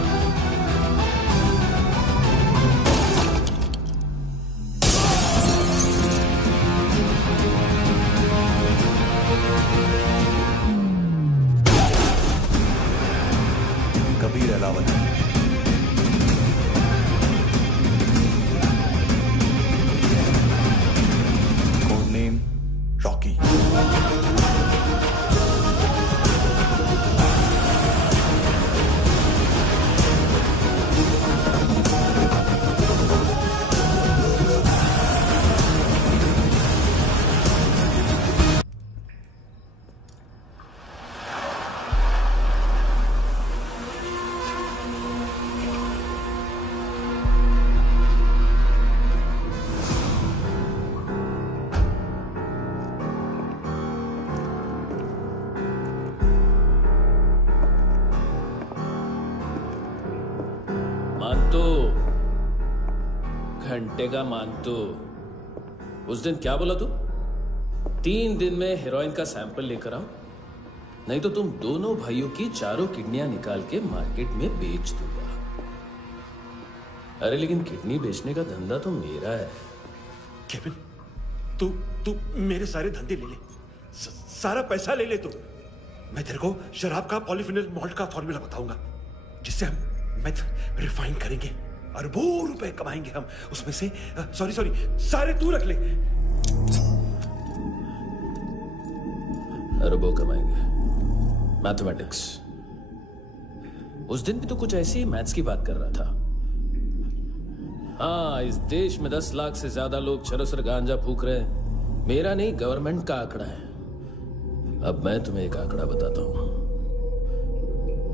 Kabir Ahlawat. Code name Rocky. घंटे का मानतू, उस दिन क्या बोला तू? 3 दिन में हेरोइन का सैंपल लेकर आओ, नहीं तो तुम दोनों भाइयों की चारों किडनियां निकाल के मार्केट में बेच दूंगा। अरे लेकिन किडनी बेचने का धंधा तो मेरा है। केविन, तू मेरे सारे धंधे ले ले, सारा पैसा ले ले तू। मैं तेरे को शराब का पॉलीफिनल मॉल्ट का फॉर्मूला बताऊंगा, जिससे हम मेथ रिफाइन करेंगे, अरबों रुपए कमाएंगे हम उसमें से। सॉरी सारे तू रख ले। अरबों कमाएंगे, मैथमेटिक्स। उस दिन भी तो कुछ ऐसी ही मैथ्स की बात कर रहा था। हाँ, इस देश में 10 लाख से ज्यादा लोग चरस और गांजा फूक रहे हैं। मेरा नहीं, गवर्नमेंट का आंकड़ा है। अब मैं तुम्हें एक आंकड़ा बताता हूं।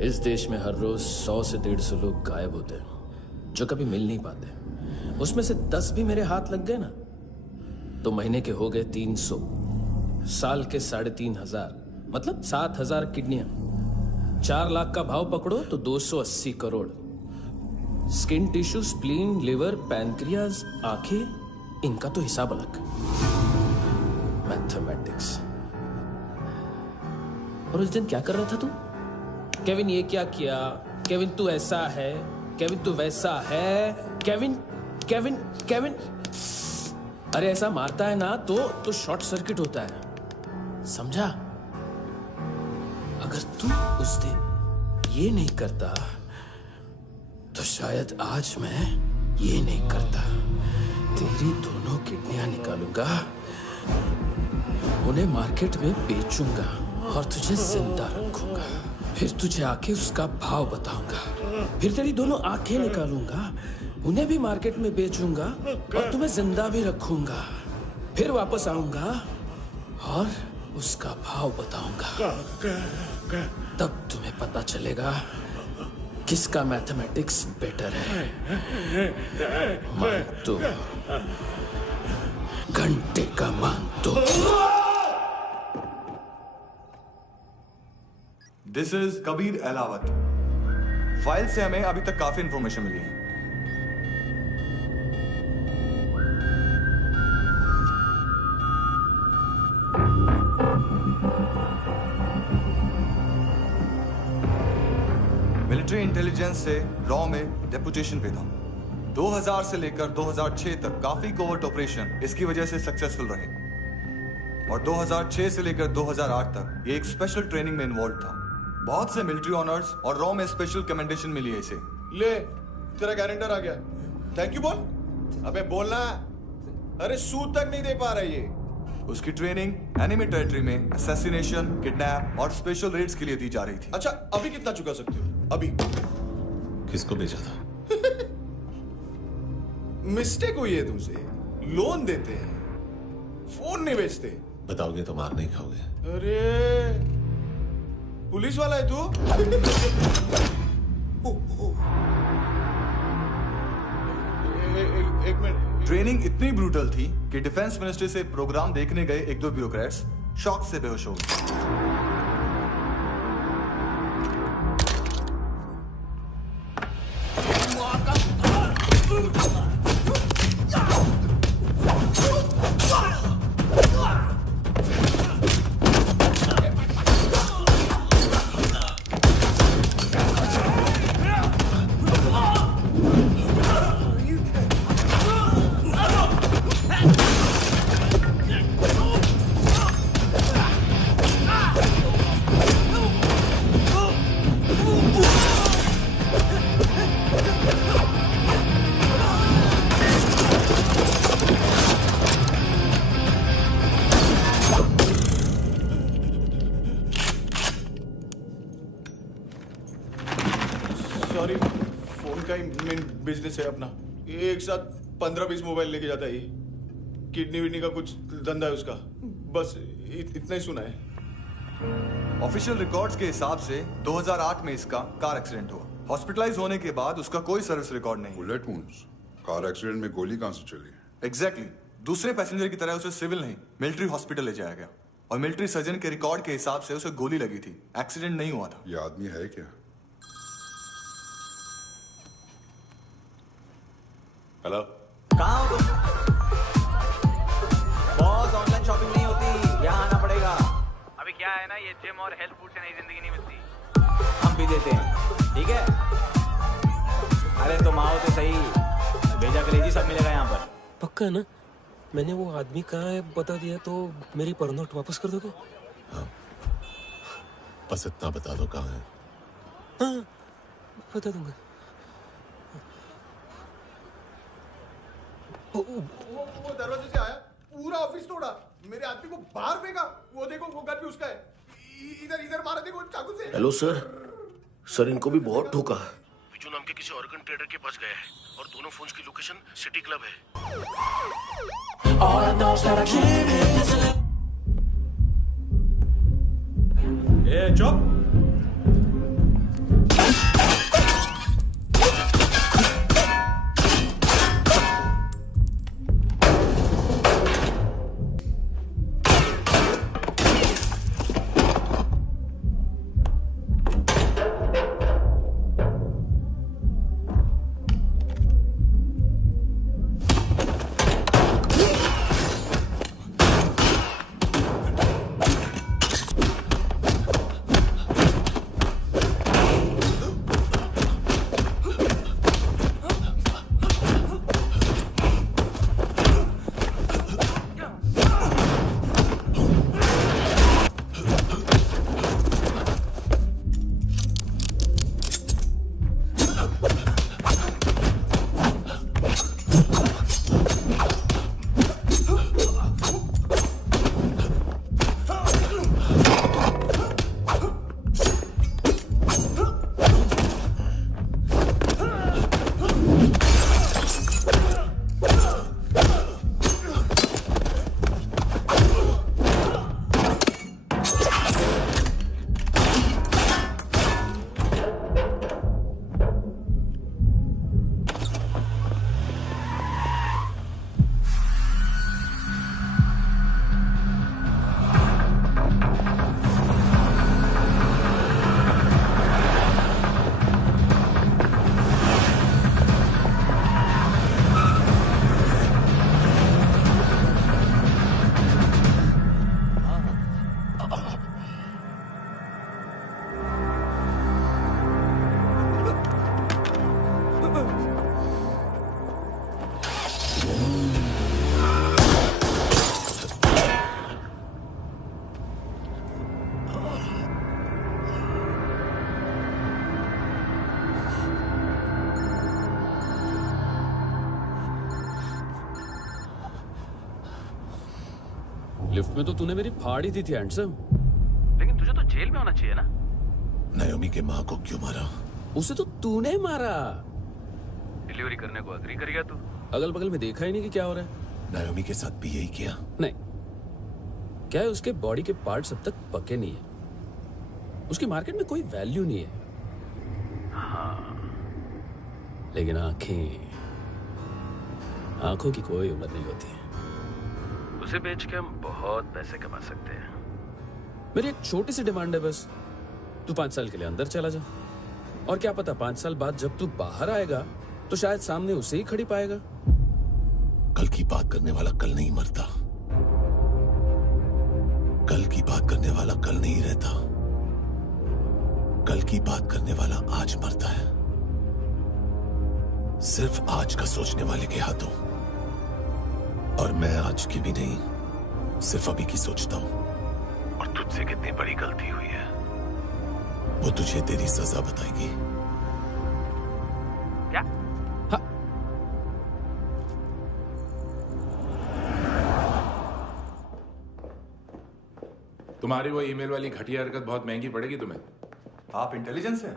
इस देश में हर रोज 100 से 150 लोग गायब होते हैं, जो कभी मिल नहीं पाते। उसमें से 10 भी मेरे हाथ लग गए ना, तो महीने के हो गए 300, साल के 3,500, मतलब 7,000 किडनियां। 4 लाख का भाव पकड़ो तो 280 crore. Skin tissue, spleen, liver, pancreas, आंखें, इनका तो हिसाब अलग। मैथमेटिक्स। और उस दिन क्या कर रहा था तू? केविन ये क्या किया, केविन तू ऐसा है, केविन तू वैसा है, केविन केविन केविन। अरे ऐसा मारता है ना तो शॉर्ट सर्किट होता है, समझा? अगर तू उस दिन ये नहीं करता तो शायद आज मैं ये नहीं करता। तेरी दोनों किडनियां निकालूंगा, उन्हें मार्केट में बेचूंगा और तुझे जिंदा रखूंगा। फिर तुझे आके उसका भाव बताऊंगा। फिर तेरी दोनों आंखें निकालूंगा, उन्हें भी मार्केट में बेचूंगा और तुम्हें जिंदा भी रखूंगा। फिर वापस आऊंगा और उसका भाव बताऊंगा। तब तुम्हें पता चलेगा किसका मैथमेटिक्स बेटर है। मानतो, घंटे का मानतो। This is Kabir Ahlawat. File से हमें अभी तक काफी इंफॉर्मेशन मिली है। मिलिट्री इंटेलिजेंस से रॉ में डेपुटेशन पे था। 2000 से लेकर 2006 तक काफी कोवर्ट ऑपरेशन इसकी वजह से सक्सेसफुल रहे, और 2006 से लेकर 2008 तक ये एक स्पेशल ट्रेनिंग में इन्वॉल्व था। बहुत से मिलिट्री ऑनर्स और रॉ में स्पेशल कमेंडेशन मिली है इसे। ले, तेरा गारंटर आ गया। थैंक यू बोल। अबे बोलना। अरे सूद तक नहीं दे पा रहा ये। उसकी ट्रेनिंग एनिमी टेरिटरी में असैसिनेशन, किडनैप और स्पेशल रेड्स के लिए दी जा रही थी। अच्छा, अभी कितना चुका सकते हो? अभी किसको भेजा था? मिस्टेक हुई है तुमसे। लोन देते हैं, फोन नहीं बेचते। बताओगे तो मार नहीं खाओगे। अरे पुलिस वाला है तू? एक मिनट। ट्रेनिंग इतनी ब्रूटल थी कि डिफेंस मिनिस्ट्री से प्रोग्राम देखने गए एक दो ब्यूरोक्रेट्स शॉक से बेहोश हो गए। सॉरी, फोन का ही मेन बिजनेस है अपना। एक साथ 15-20 मोबाइल लेके जाता है ये। किडनी विडनी का कुछ धंधा है उसका। बस इतना ही सुना है। ऑफिशियल रिकॉर्ड्स के हिसाब से 2008 में इसका कार एक्सीडेंट हुआ। हॉस्पिटलाइज होने के बाद उसका कोई सर्विस रिकॉर्ड नहीं। बुलेट वुंड्स, कार एक्सीडेंट में गोली कहां से चली? एग्जैक्टली। दूसरे पैसेंजर की तरह उसे सिविल नहीं मिलिट्री हॉस्पिटल ले जाया गया और मिलिट्री सर्जन के रिकॉर्ड के हिसाब से उसे गोली लगी थी। एक्सीडेंट नहीं हुआ था। ये आदमी है क्या? हेलो, कहाँ हो तुम? बॉस, ऑनलाइन शॉपिंग नहीं होती, यहाँ आना पड़ेगा। अभी क्या है ना, ये जिम और हेल्थ फूड से नई जिंदगी नहीं मिलती। हम भी देते हैं, ठीक है? अरे तुम आओ तो सही, भेजा करेजी सब मिलेगा यहाँ पर। पक्का ना? मैंने वो आदमी कहाँ है बता दिया तो मेरी पर नोट वापस कर दोगे? हाँ, बस इतना बता दो कहाँ है। हाँ, बता दूंगा। वो दरवाजे से आया, पूरा ऑफिस तोड़ा, मेरे आदमी को बाहर फेंका। वो देखो, वो गन भी उसका है। इधर इधर मारा देखो चाकू से। हेलो सर, सर इनको भी बहुत ठोका। विजू नाम के किसी ऑर्गन ट्रेडर के पास गया है और दोनों फोन्स की लोकेशन सिटी क्लब है। ए चुप। लिफ्ट में तो तूने मेरी फाड़ ही दी थी हैंडसम। लेकिन तुझे तो जेल में होना चाहिए ना। नायोमी के माँ को क्यों मारा? उसे तो तूने मारा। डिलीवरी करने को अग्री कर गया तू। अगल बगल में देखा ही नहीं कि क्या हो रहा है। नायोमी के साथ भी यही किया? नहीं, क्या है उसके बॉडी के पार्ट्स अब तक पके नहीं है, उसकी मार्केट में कोई वैल्यू नहीं है। हाँ, लेकिन आंखों की कोई उम्र नहीं होती है। उसे बेच के हम बहुत पैसे कमा सकते हैं। मेरी एक छोटी सी डिमांड है बस, तू 5 साल के लिए अंदर चला जा, और क्या पता 5 साल बाद जब तू बाहर आएगा तो शायद सामने उसे ही खड़ी पाएगा। कल की बात करने वाला कल नहीं मरता, कल की बात करने वाला कल नहीं रहता, कल की बात करने वाला आज मरता है। सिर्फ आज का सोचने वाले के हाथों, और मैं आज की भी नहीं, सिर्फ अभी की सोचता हूं। और तुझसे कितनी बड़ी गलती हुई है वो तुझे तेरी सजा बताएगी। क्या? हाँ। तुम्हारी वो ईमेल वाली घटिया हरकत बहुत महंगी पड़ेगी तुम्हें। आप इंटेलिजेंस हैं?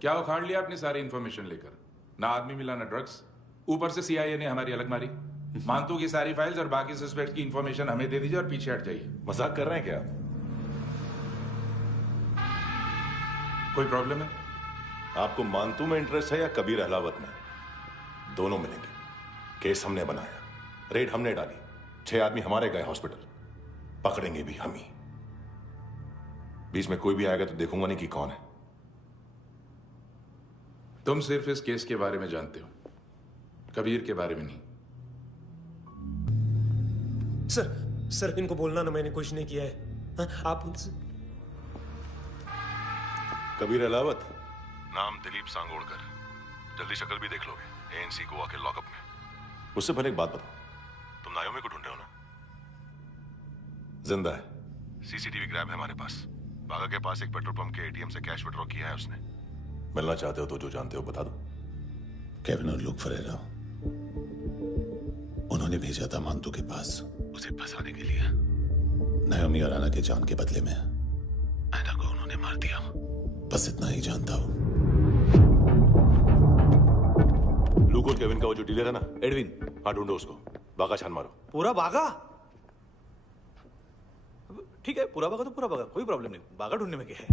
क्या उखाड़ लिया अपनी सारी इंफॉर्मेशन लेकर? ना आदमी मिला ना ड्रग्स, ऊपर से CIA ने हमारी अलग मारी। मानतू की सारी फाइल्स और बाकी सस्पेक्ट की इंफॉर्मेशन हमें दे दीजिए और पीछे हट जाइए। मजाक कर रहे हैं क्या? कोई प्रॉब्लम है? आपको मानतू में इंटरेस्ट है या कबीर अहलावत में? दोनों मिलेंगे। केस हमने बनाया, रेड हमने डाली, 6 आदमी हमारे गए हॉस्पिटल, पकड़ेंगे भी हम ही। बीच में कोई भी आएगा तो देखूंगा नहीं कि कौन है। तुम सिर्फ इस केस के बारे में जानते हो, कबीर के बारे में नहीं। सर इनको बोलना ना मैंने कुछ नहीं किया है। हाँ, आप उनसे। कबीर अहलावत, नाम दिलीप सांगोड़कर, जल्दी शक्ल भी देख लोगे ANC गोवा के लॉकअप में। उससे पहले एक बात बताओ, तुम नायोमी को ढूंढ रहे हो ना? जिंदा है, CCTV ग्रैब है हमारे पास। बागा के पास एक पेट्रोल पंप के ATM से कैश विड्रॉ किया है उसने। मिलना चाहते हो तो जो जानते हो बता दो। केविन और लुक फरेरा, उन्होंने भेजा था मानतू के पास उसे फंसाने के लिए। नायोमी और आना के जान के बदले में आना को उन्होंने मार दिया। बस इतना ही जानता हूं। लुक और केविन का वो जो डीलर है ना, एडविन, हाँ ढूंढो उसको। बागा छान मारो। पूरा बागा? ठीक है, पूरा बागा तो पूरा बागा, कोई प्रॉब्लम नहीं। बागा ढूंढने में क्या है?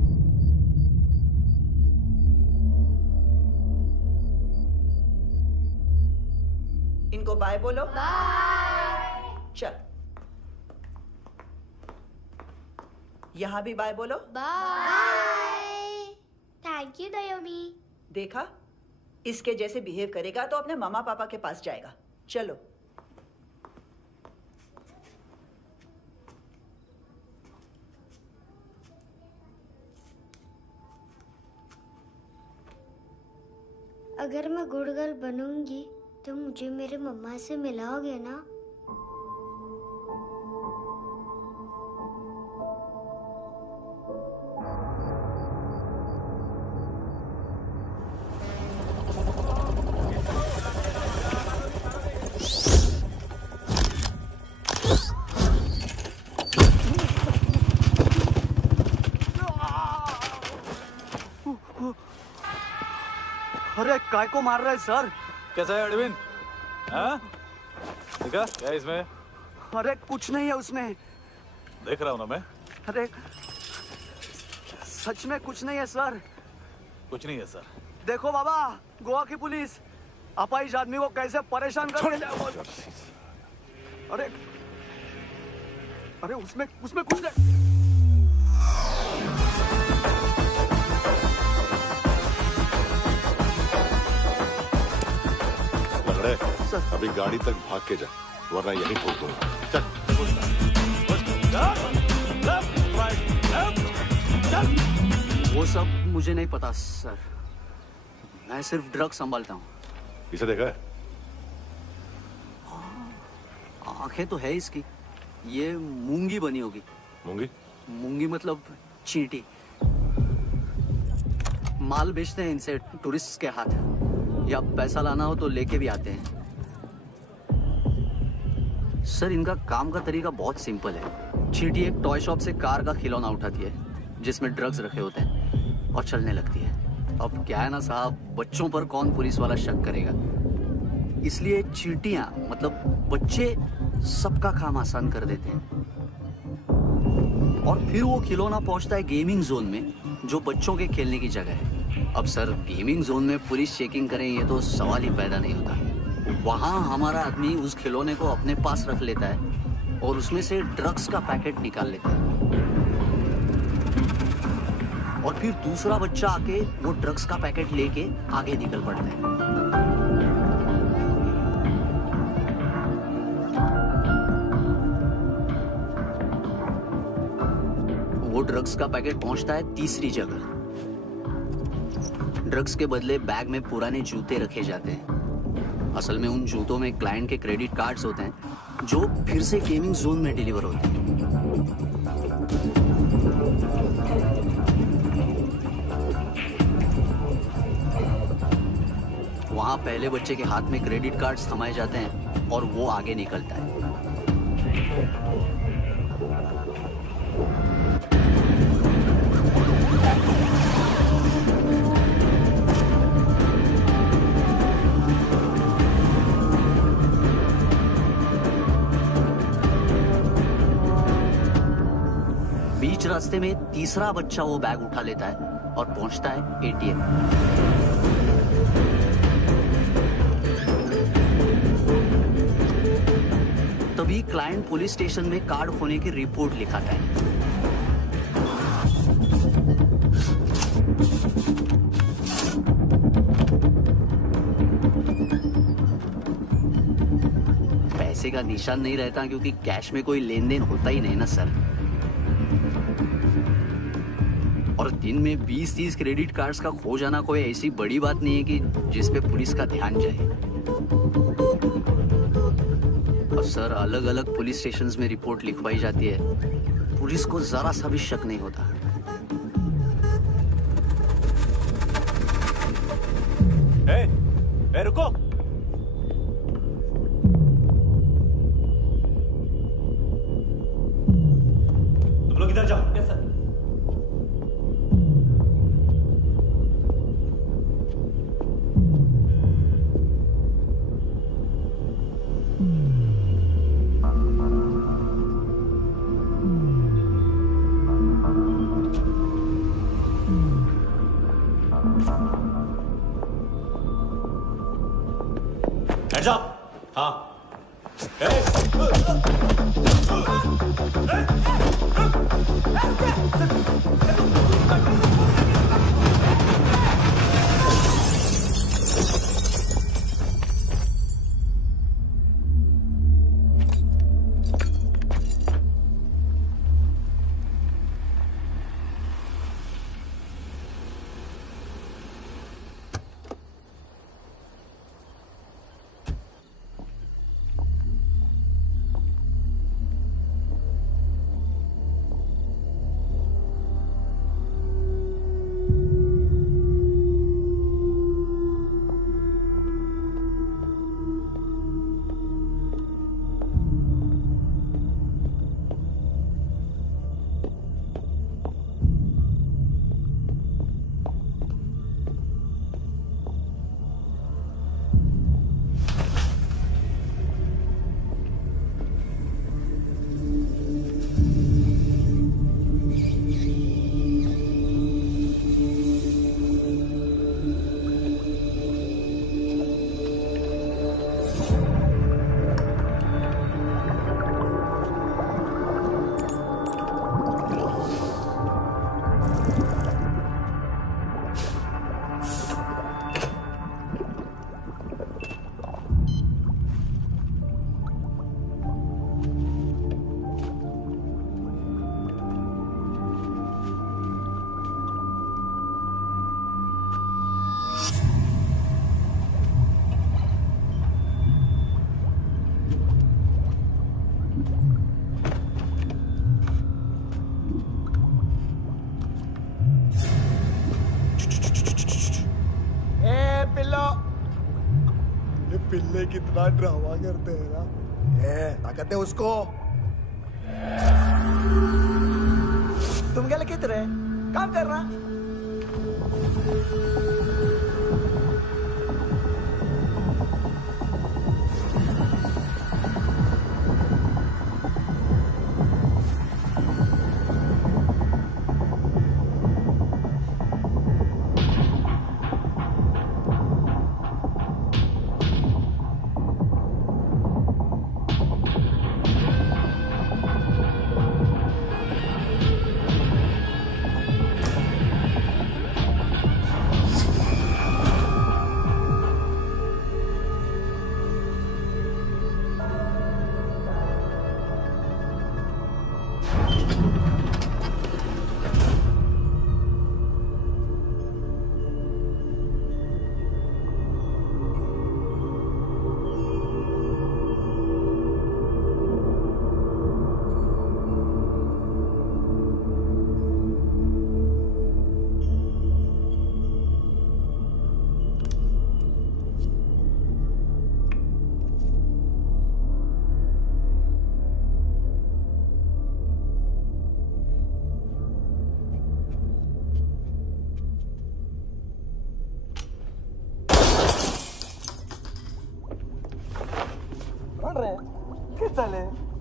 इनको बाय बोलो। बाय। चल, यहां भी बाय बोलो। बाय। Thank you नायोमी। देखा, इसके जैसे बिहेव करेगा तो अपने मामा पापा के पास जाएगा। चलो। अगर मैं गुड गर्ल बनूंगी तो मुझे मेरे मम्मा से मिलाओगे ना? अरे काय को मार रहा है सर? कैसा है अरविंद? हाँ? देखा क्या है इसमें? अरे कुछ नहीं है उसमें। देख रहा हूँ ना मैं। अरे सच में कुछ नहीं है सर। कुछ नहीं है सर। देखो बाबा, गोवा की पुलिस अपाहिज आदमी को कैसे परेशान कर रही है। अरे अरे उसमें कुछ नहीं। अभी गाड़ी तक भाग के जा, वरना यहीं ठोक दूंगा। चल। वो सब मुझे नहीं पता सर, मैं सिर्फ ड्रग संभालता हूँ। इसे देखा है? आंखें तो है इसकी, ये मूंगी बनी होगी। मूंगी? मूंगी मतलब चींटी। माल बेचते हैं इनसे टूरिस्ट के हाथ, या पैसा लाना हो तो लेके भी आते हैं। सर इनका काम का तरीका बहुत सिंपल है। चींटी एक टॉय शॉप से कार का खिलौना उठाती है जिसमें ड्रग्स रखे होते हैं और चलने लगती है। अब क्या है ना साहब, बच्चों पर कौन पुलिस वाला शक करेगा। इसलिए चींटियां मतलब बच्चे सबका काम आसान कर देते हैं। और फिर वो खिलौना पहुंचता है गेमिंग जोन में, जो बच्चों के खेलने की जगह है। अब सर, गेमिंग जोन में पुलिस चेकिंग करें ये तो सवाल ही पैदा नहीं होता। वहां हमारा आदमी उस खिलौने को अपने पास रख लेता है और उसमें से ड्रग्स का पैकेट निकाल लेता है। और फिर दूसरा बच्चा आके वो ड्रग्स का पैकेट लेके आगे निकल पड़ता है। वो ड्रग्स का पैकेट पहुंचता है तीसरी जगह। ड्रग्स के बदले बैग में पुराने जूते रखे जाते हैं। असल में उन जूतों में क्लाइंट के क्रेडिट कार्ड्स होते हैं जो फिर से गेमिंग जोन में डिलीवर होते हैं। वहां पहले बच्चे के हाथ में क्रेडिट कार्ड्स थमाए जाते हैं और वो आगे निकलता है। बीच रास्ते में तीसरा बच्चा वो बैग उठा लेता है और पहुंचता है एटीएम। तभी क्लाइंट पुलिस स्टेशन में कार्ड खोने की रिपोर्ट लिखाता है। पैसे का निशान नहीं रहता क्योंकि कैश में कोई लेन देन होता ही नहीं ना सर। और दिन में 20-30 क्रेडिट कार्ड्स का खो जाना कोई ऐसी बड़ी बात नहीं है कि जिस पे पुलिस का ध्यान जाए। और सर, अलग अलग पुलिस स्टेशंस में रिपोर्ट लिखवाई जाती है, पुलिस को जरा सा भी शक नहीं होता। ए, रुको। तुम लोग इधर जाओ। Yes sir. Hands up! हाँ। पिल्ले कितना ड्रामा करते हैं ना। ताकत है उसको। तुम क्या लिखित रहे? काम कर रहा। साले।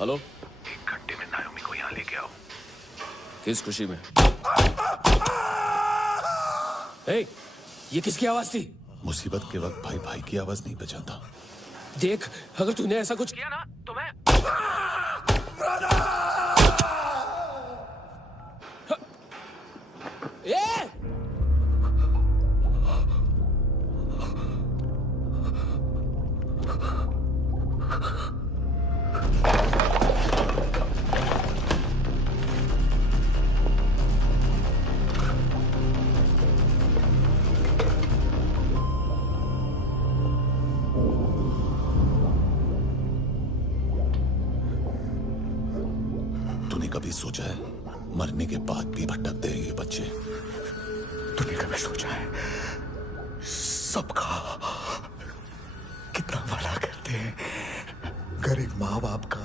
हेलो, 1 घंटे में नायोमी को यहाँ लेके आओ। किस खुशी में? ए, ये किसकी आवाज थी? मुसीबत के वक्त भाई भाई की आवाज नहीं बचाता। देख, अगर तूने ऐसा कुछ किया ना तो मैं कभी सोचा है मरने के बाद भी भटकते हैं ये बच्चे? तूने कभी सोचा है सबका कितना भला करते हैं? गरीब माँ बाप का,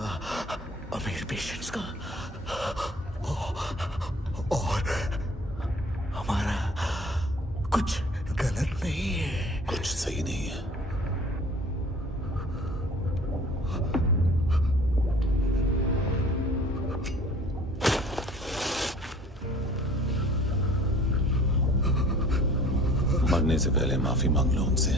अमीर पेशेंट्स का, और हमारा कुछ गलत नहीं है, कुछ सही नहीं है। मरने से पहले माफी मांग लो उनसे।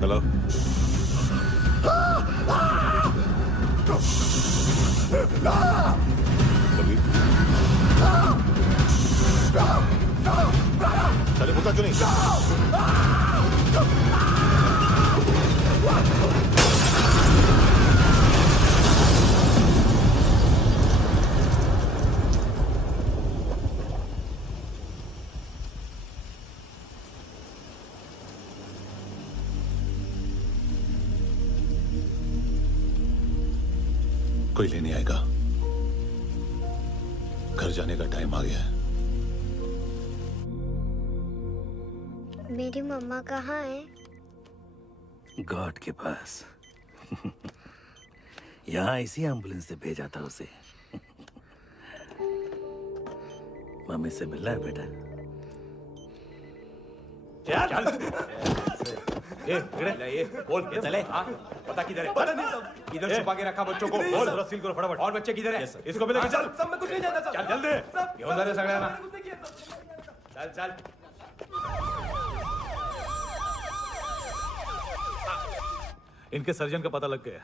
हेलो, चले होता क्यों नहीं? कोई लेने आएगा? घर जाने का टाइम आ गया है। मेरी मम्मा कहाँ है? गॉड के पास। यहाँ इसी एम्बुलेंस से भेजा था उसे। मम्मी से मिलना है बेटा। चल। ये बोल के चले। पता किधर है? पता नहीं सब। इधर छुपा के रखा बच्चों को। बोल, जरा सील करो फटाफट। और बच्चे किधर है? इसको भी लेके चल। सब में कुछ नहीं जानता। चल जल्दी। घेऊन जा रे सगळ्यांना। चल चल। इनके सर्जन का पता लग गया।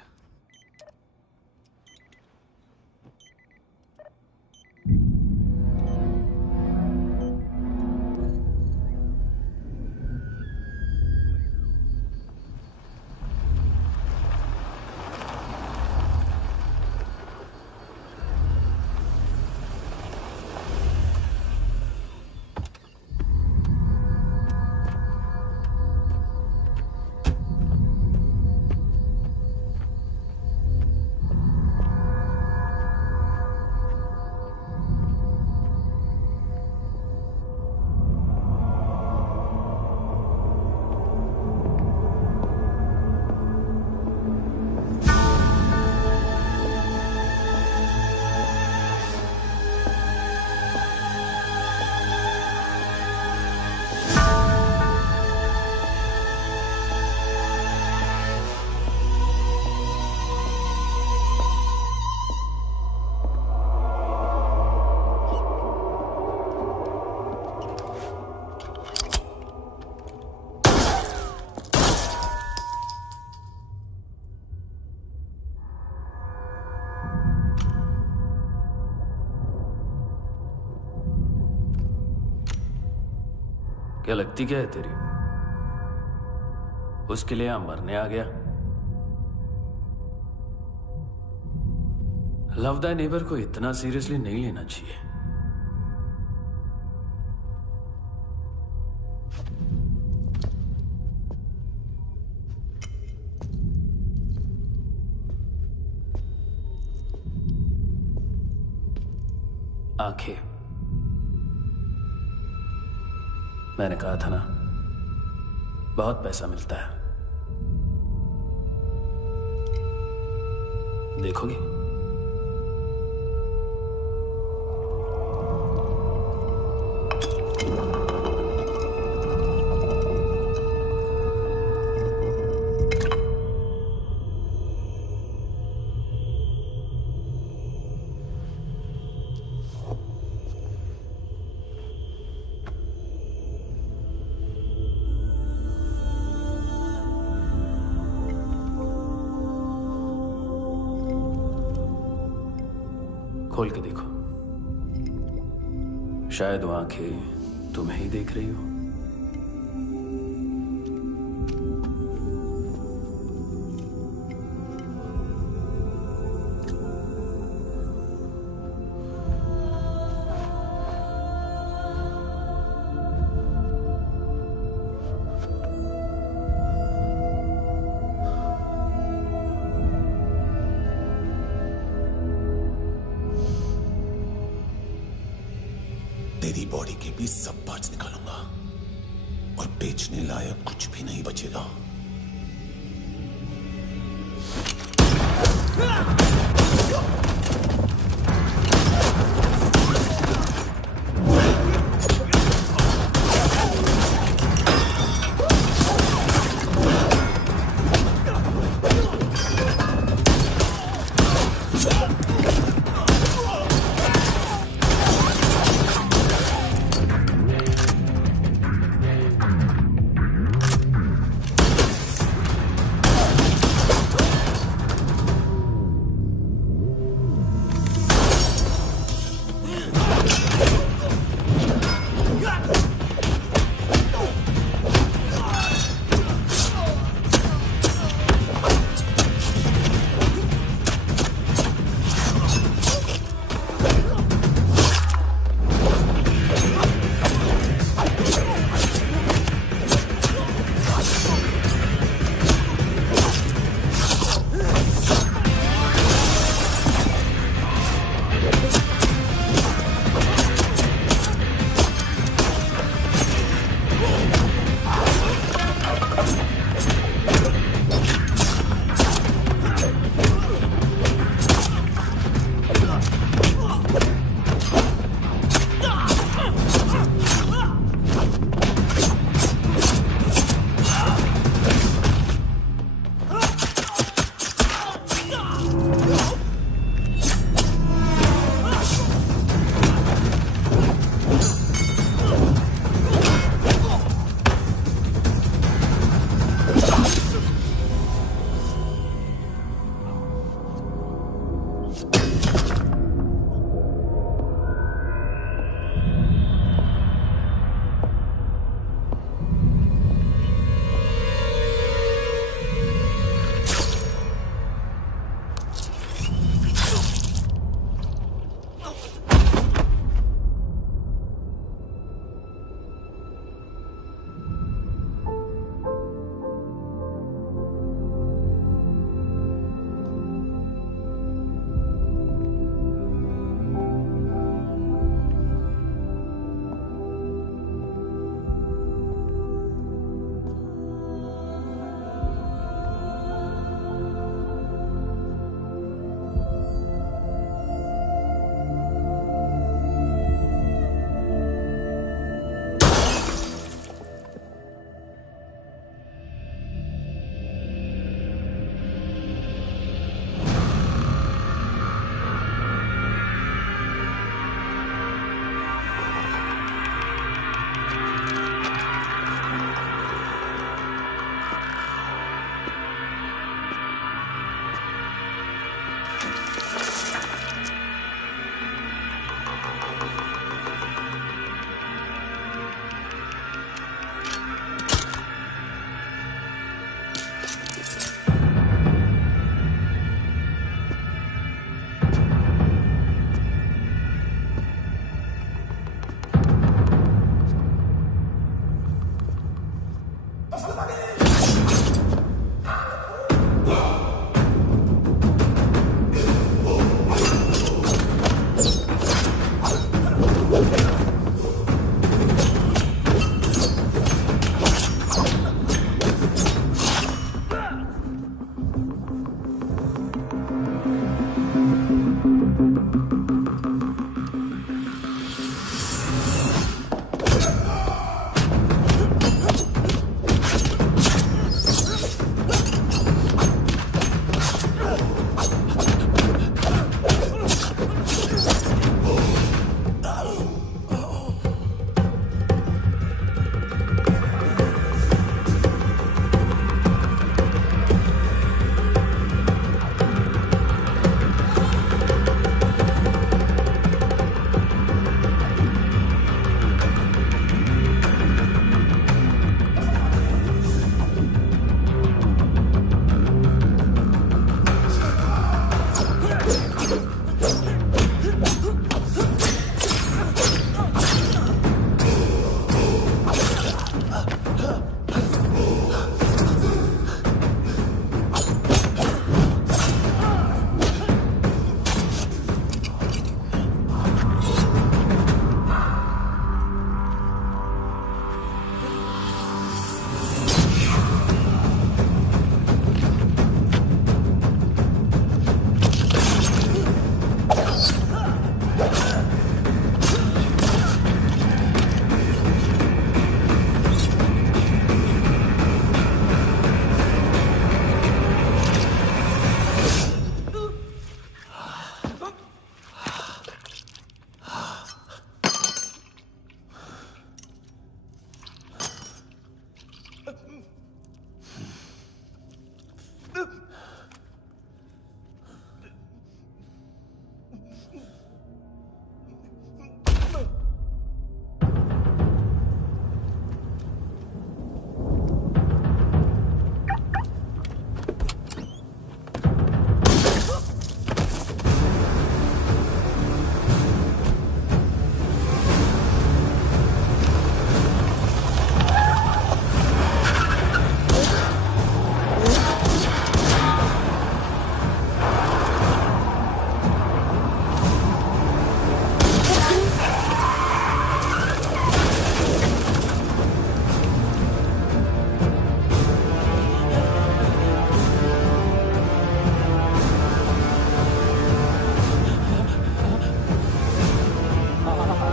क्या लगती क्या है तेरी? उसके लिए यहां मरने आ गया? लव द नेबर को इतना सीरियसली नहीं लेना चाहिए। आंखें, मैंने कहा था ना, बहुत पैसा मिलता है। देखोगी? खोल के देखो, शायद वो आंखें तुम्हें ही देख रही हो। तेरी बॉडी के भी सब पार्ट्स निकालूंगा और बेचने लायक कुछ भी नहीं बचेगा।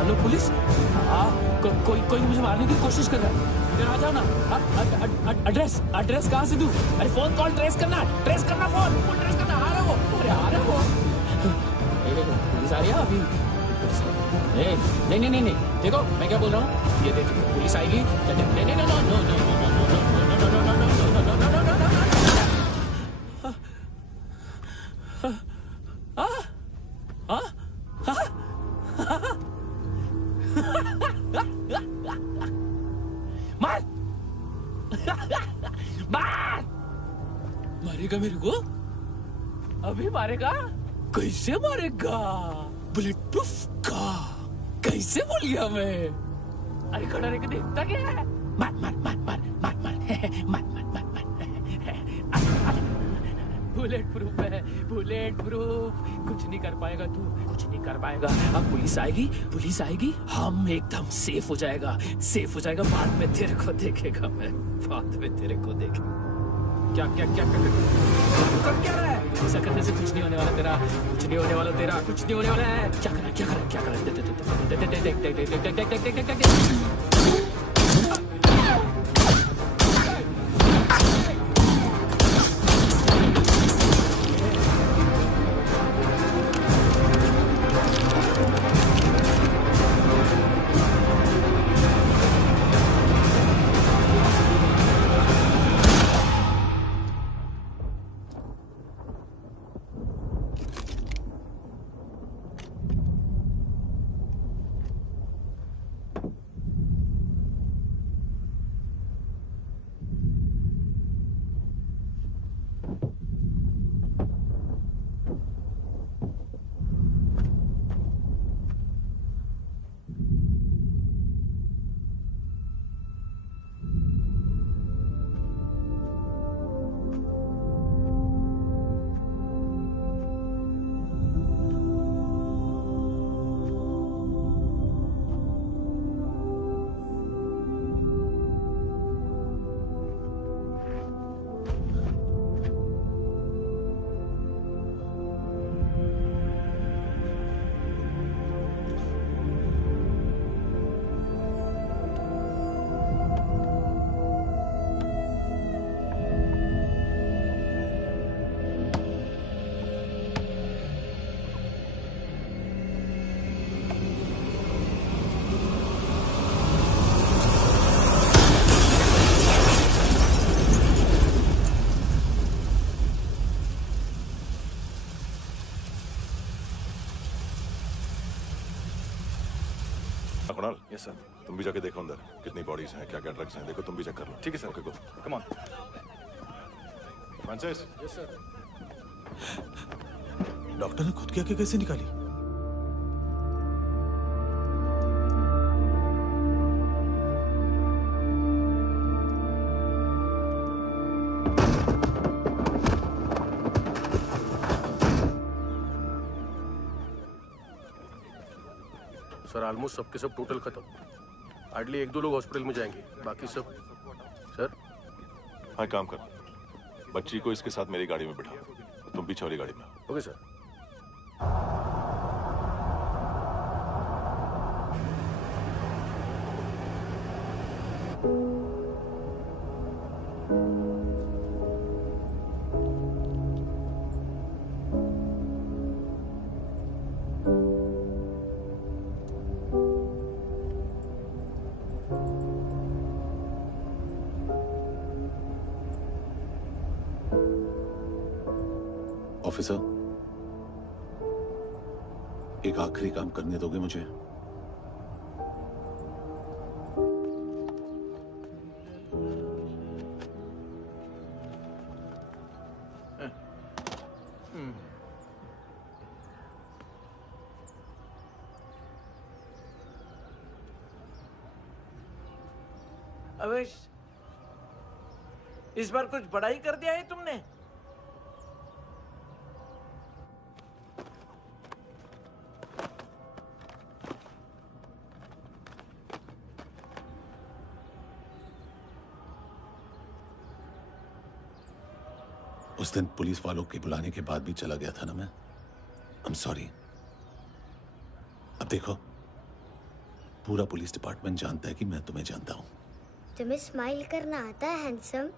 हेलो पुलिस, कोई मुझे मारने की कोशिश कर रहा है। इधर आ जाओ ना। एड्रेस कहाँ से दूं? अरे फोन कॉल ट्रेस करना फोन ट्रेस करना। आ रहा वो, अरे आ रहा वो। पुलिस आ रही है अभी। नहीं, देखो मैं क्या बोल रहा हूँ, ये देखो पुलिस आएगी। मारेगा मेरे को? अभी मारेगा? कैसे मारेगा? बुलेट प्रूफ का कैसे बोल गया मैं? अरे खड़ा रह के देखता क्या है? मार बुलेट प्रूफ है, बुलेट प्रूफ। कुछ नहीं कर पाएगा तू, कुछ नहीं कर पाएगा। अब पुलिस आएगी, हम एकदम सेफ हो जाएगा। बाद में तेरे को देखेगा मैं, बाद में तेरे को देखेगा। क्या कर क्या रहा है? ऐसा करने से कुछ नहीं होने वाला तेरा, कुछ नहीं होने वाला है। क्या कर रहा है? कुणाल, यस सर, तुम भी जाके देखो अंदर कितनी बॉडीज हैं, क्या क्या ड्रग्स हैं, देखो तुम भी चेक कर लो। ठीक है sir. Okay, go, come on. Francis. Yes sir. Doctor ने खुद की आंखें कैसे निकाली? सर ऑलमोस्ट सबके सब टोटल खत्म। हार्डली 1-2 लोग हॉस्पिटल में जाएंगे, बाकी सब। सर हाँ, काम कर, बच्ची को इसके साथ मेरी गाड़ी में बिठा, तुम पीछे वाली गाड़ी में। Okay sir. ऑफिसर, एक आखिरी काम करने दोगे मुझे? अवेश, इस बार कुछ बड़ा ही कर दिया है तुमने। उस दिन पुलिस वालों के बुलाने के बाद भी चला गया था ना मैं। I'm sorry। अब देखो, पूरा पुलिस डिपार्टमेंट जानता है कि मैं तुम्हें जानता हूँ। तुम्हें स्माइल करना आता है हैंडसम?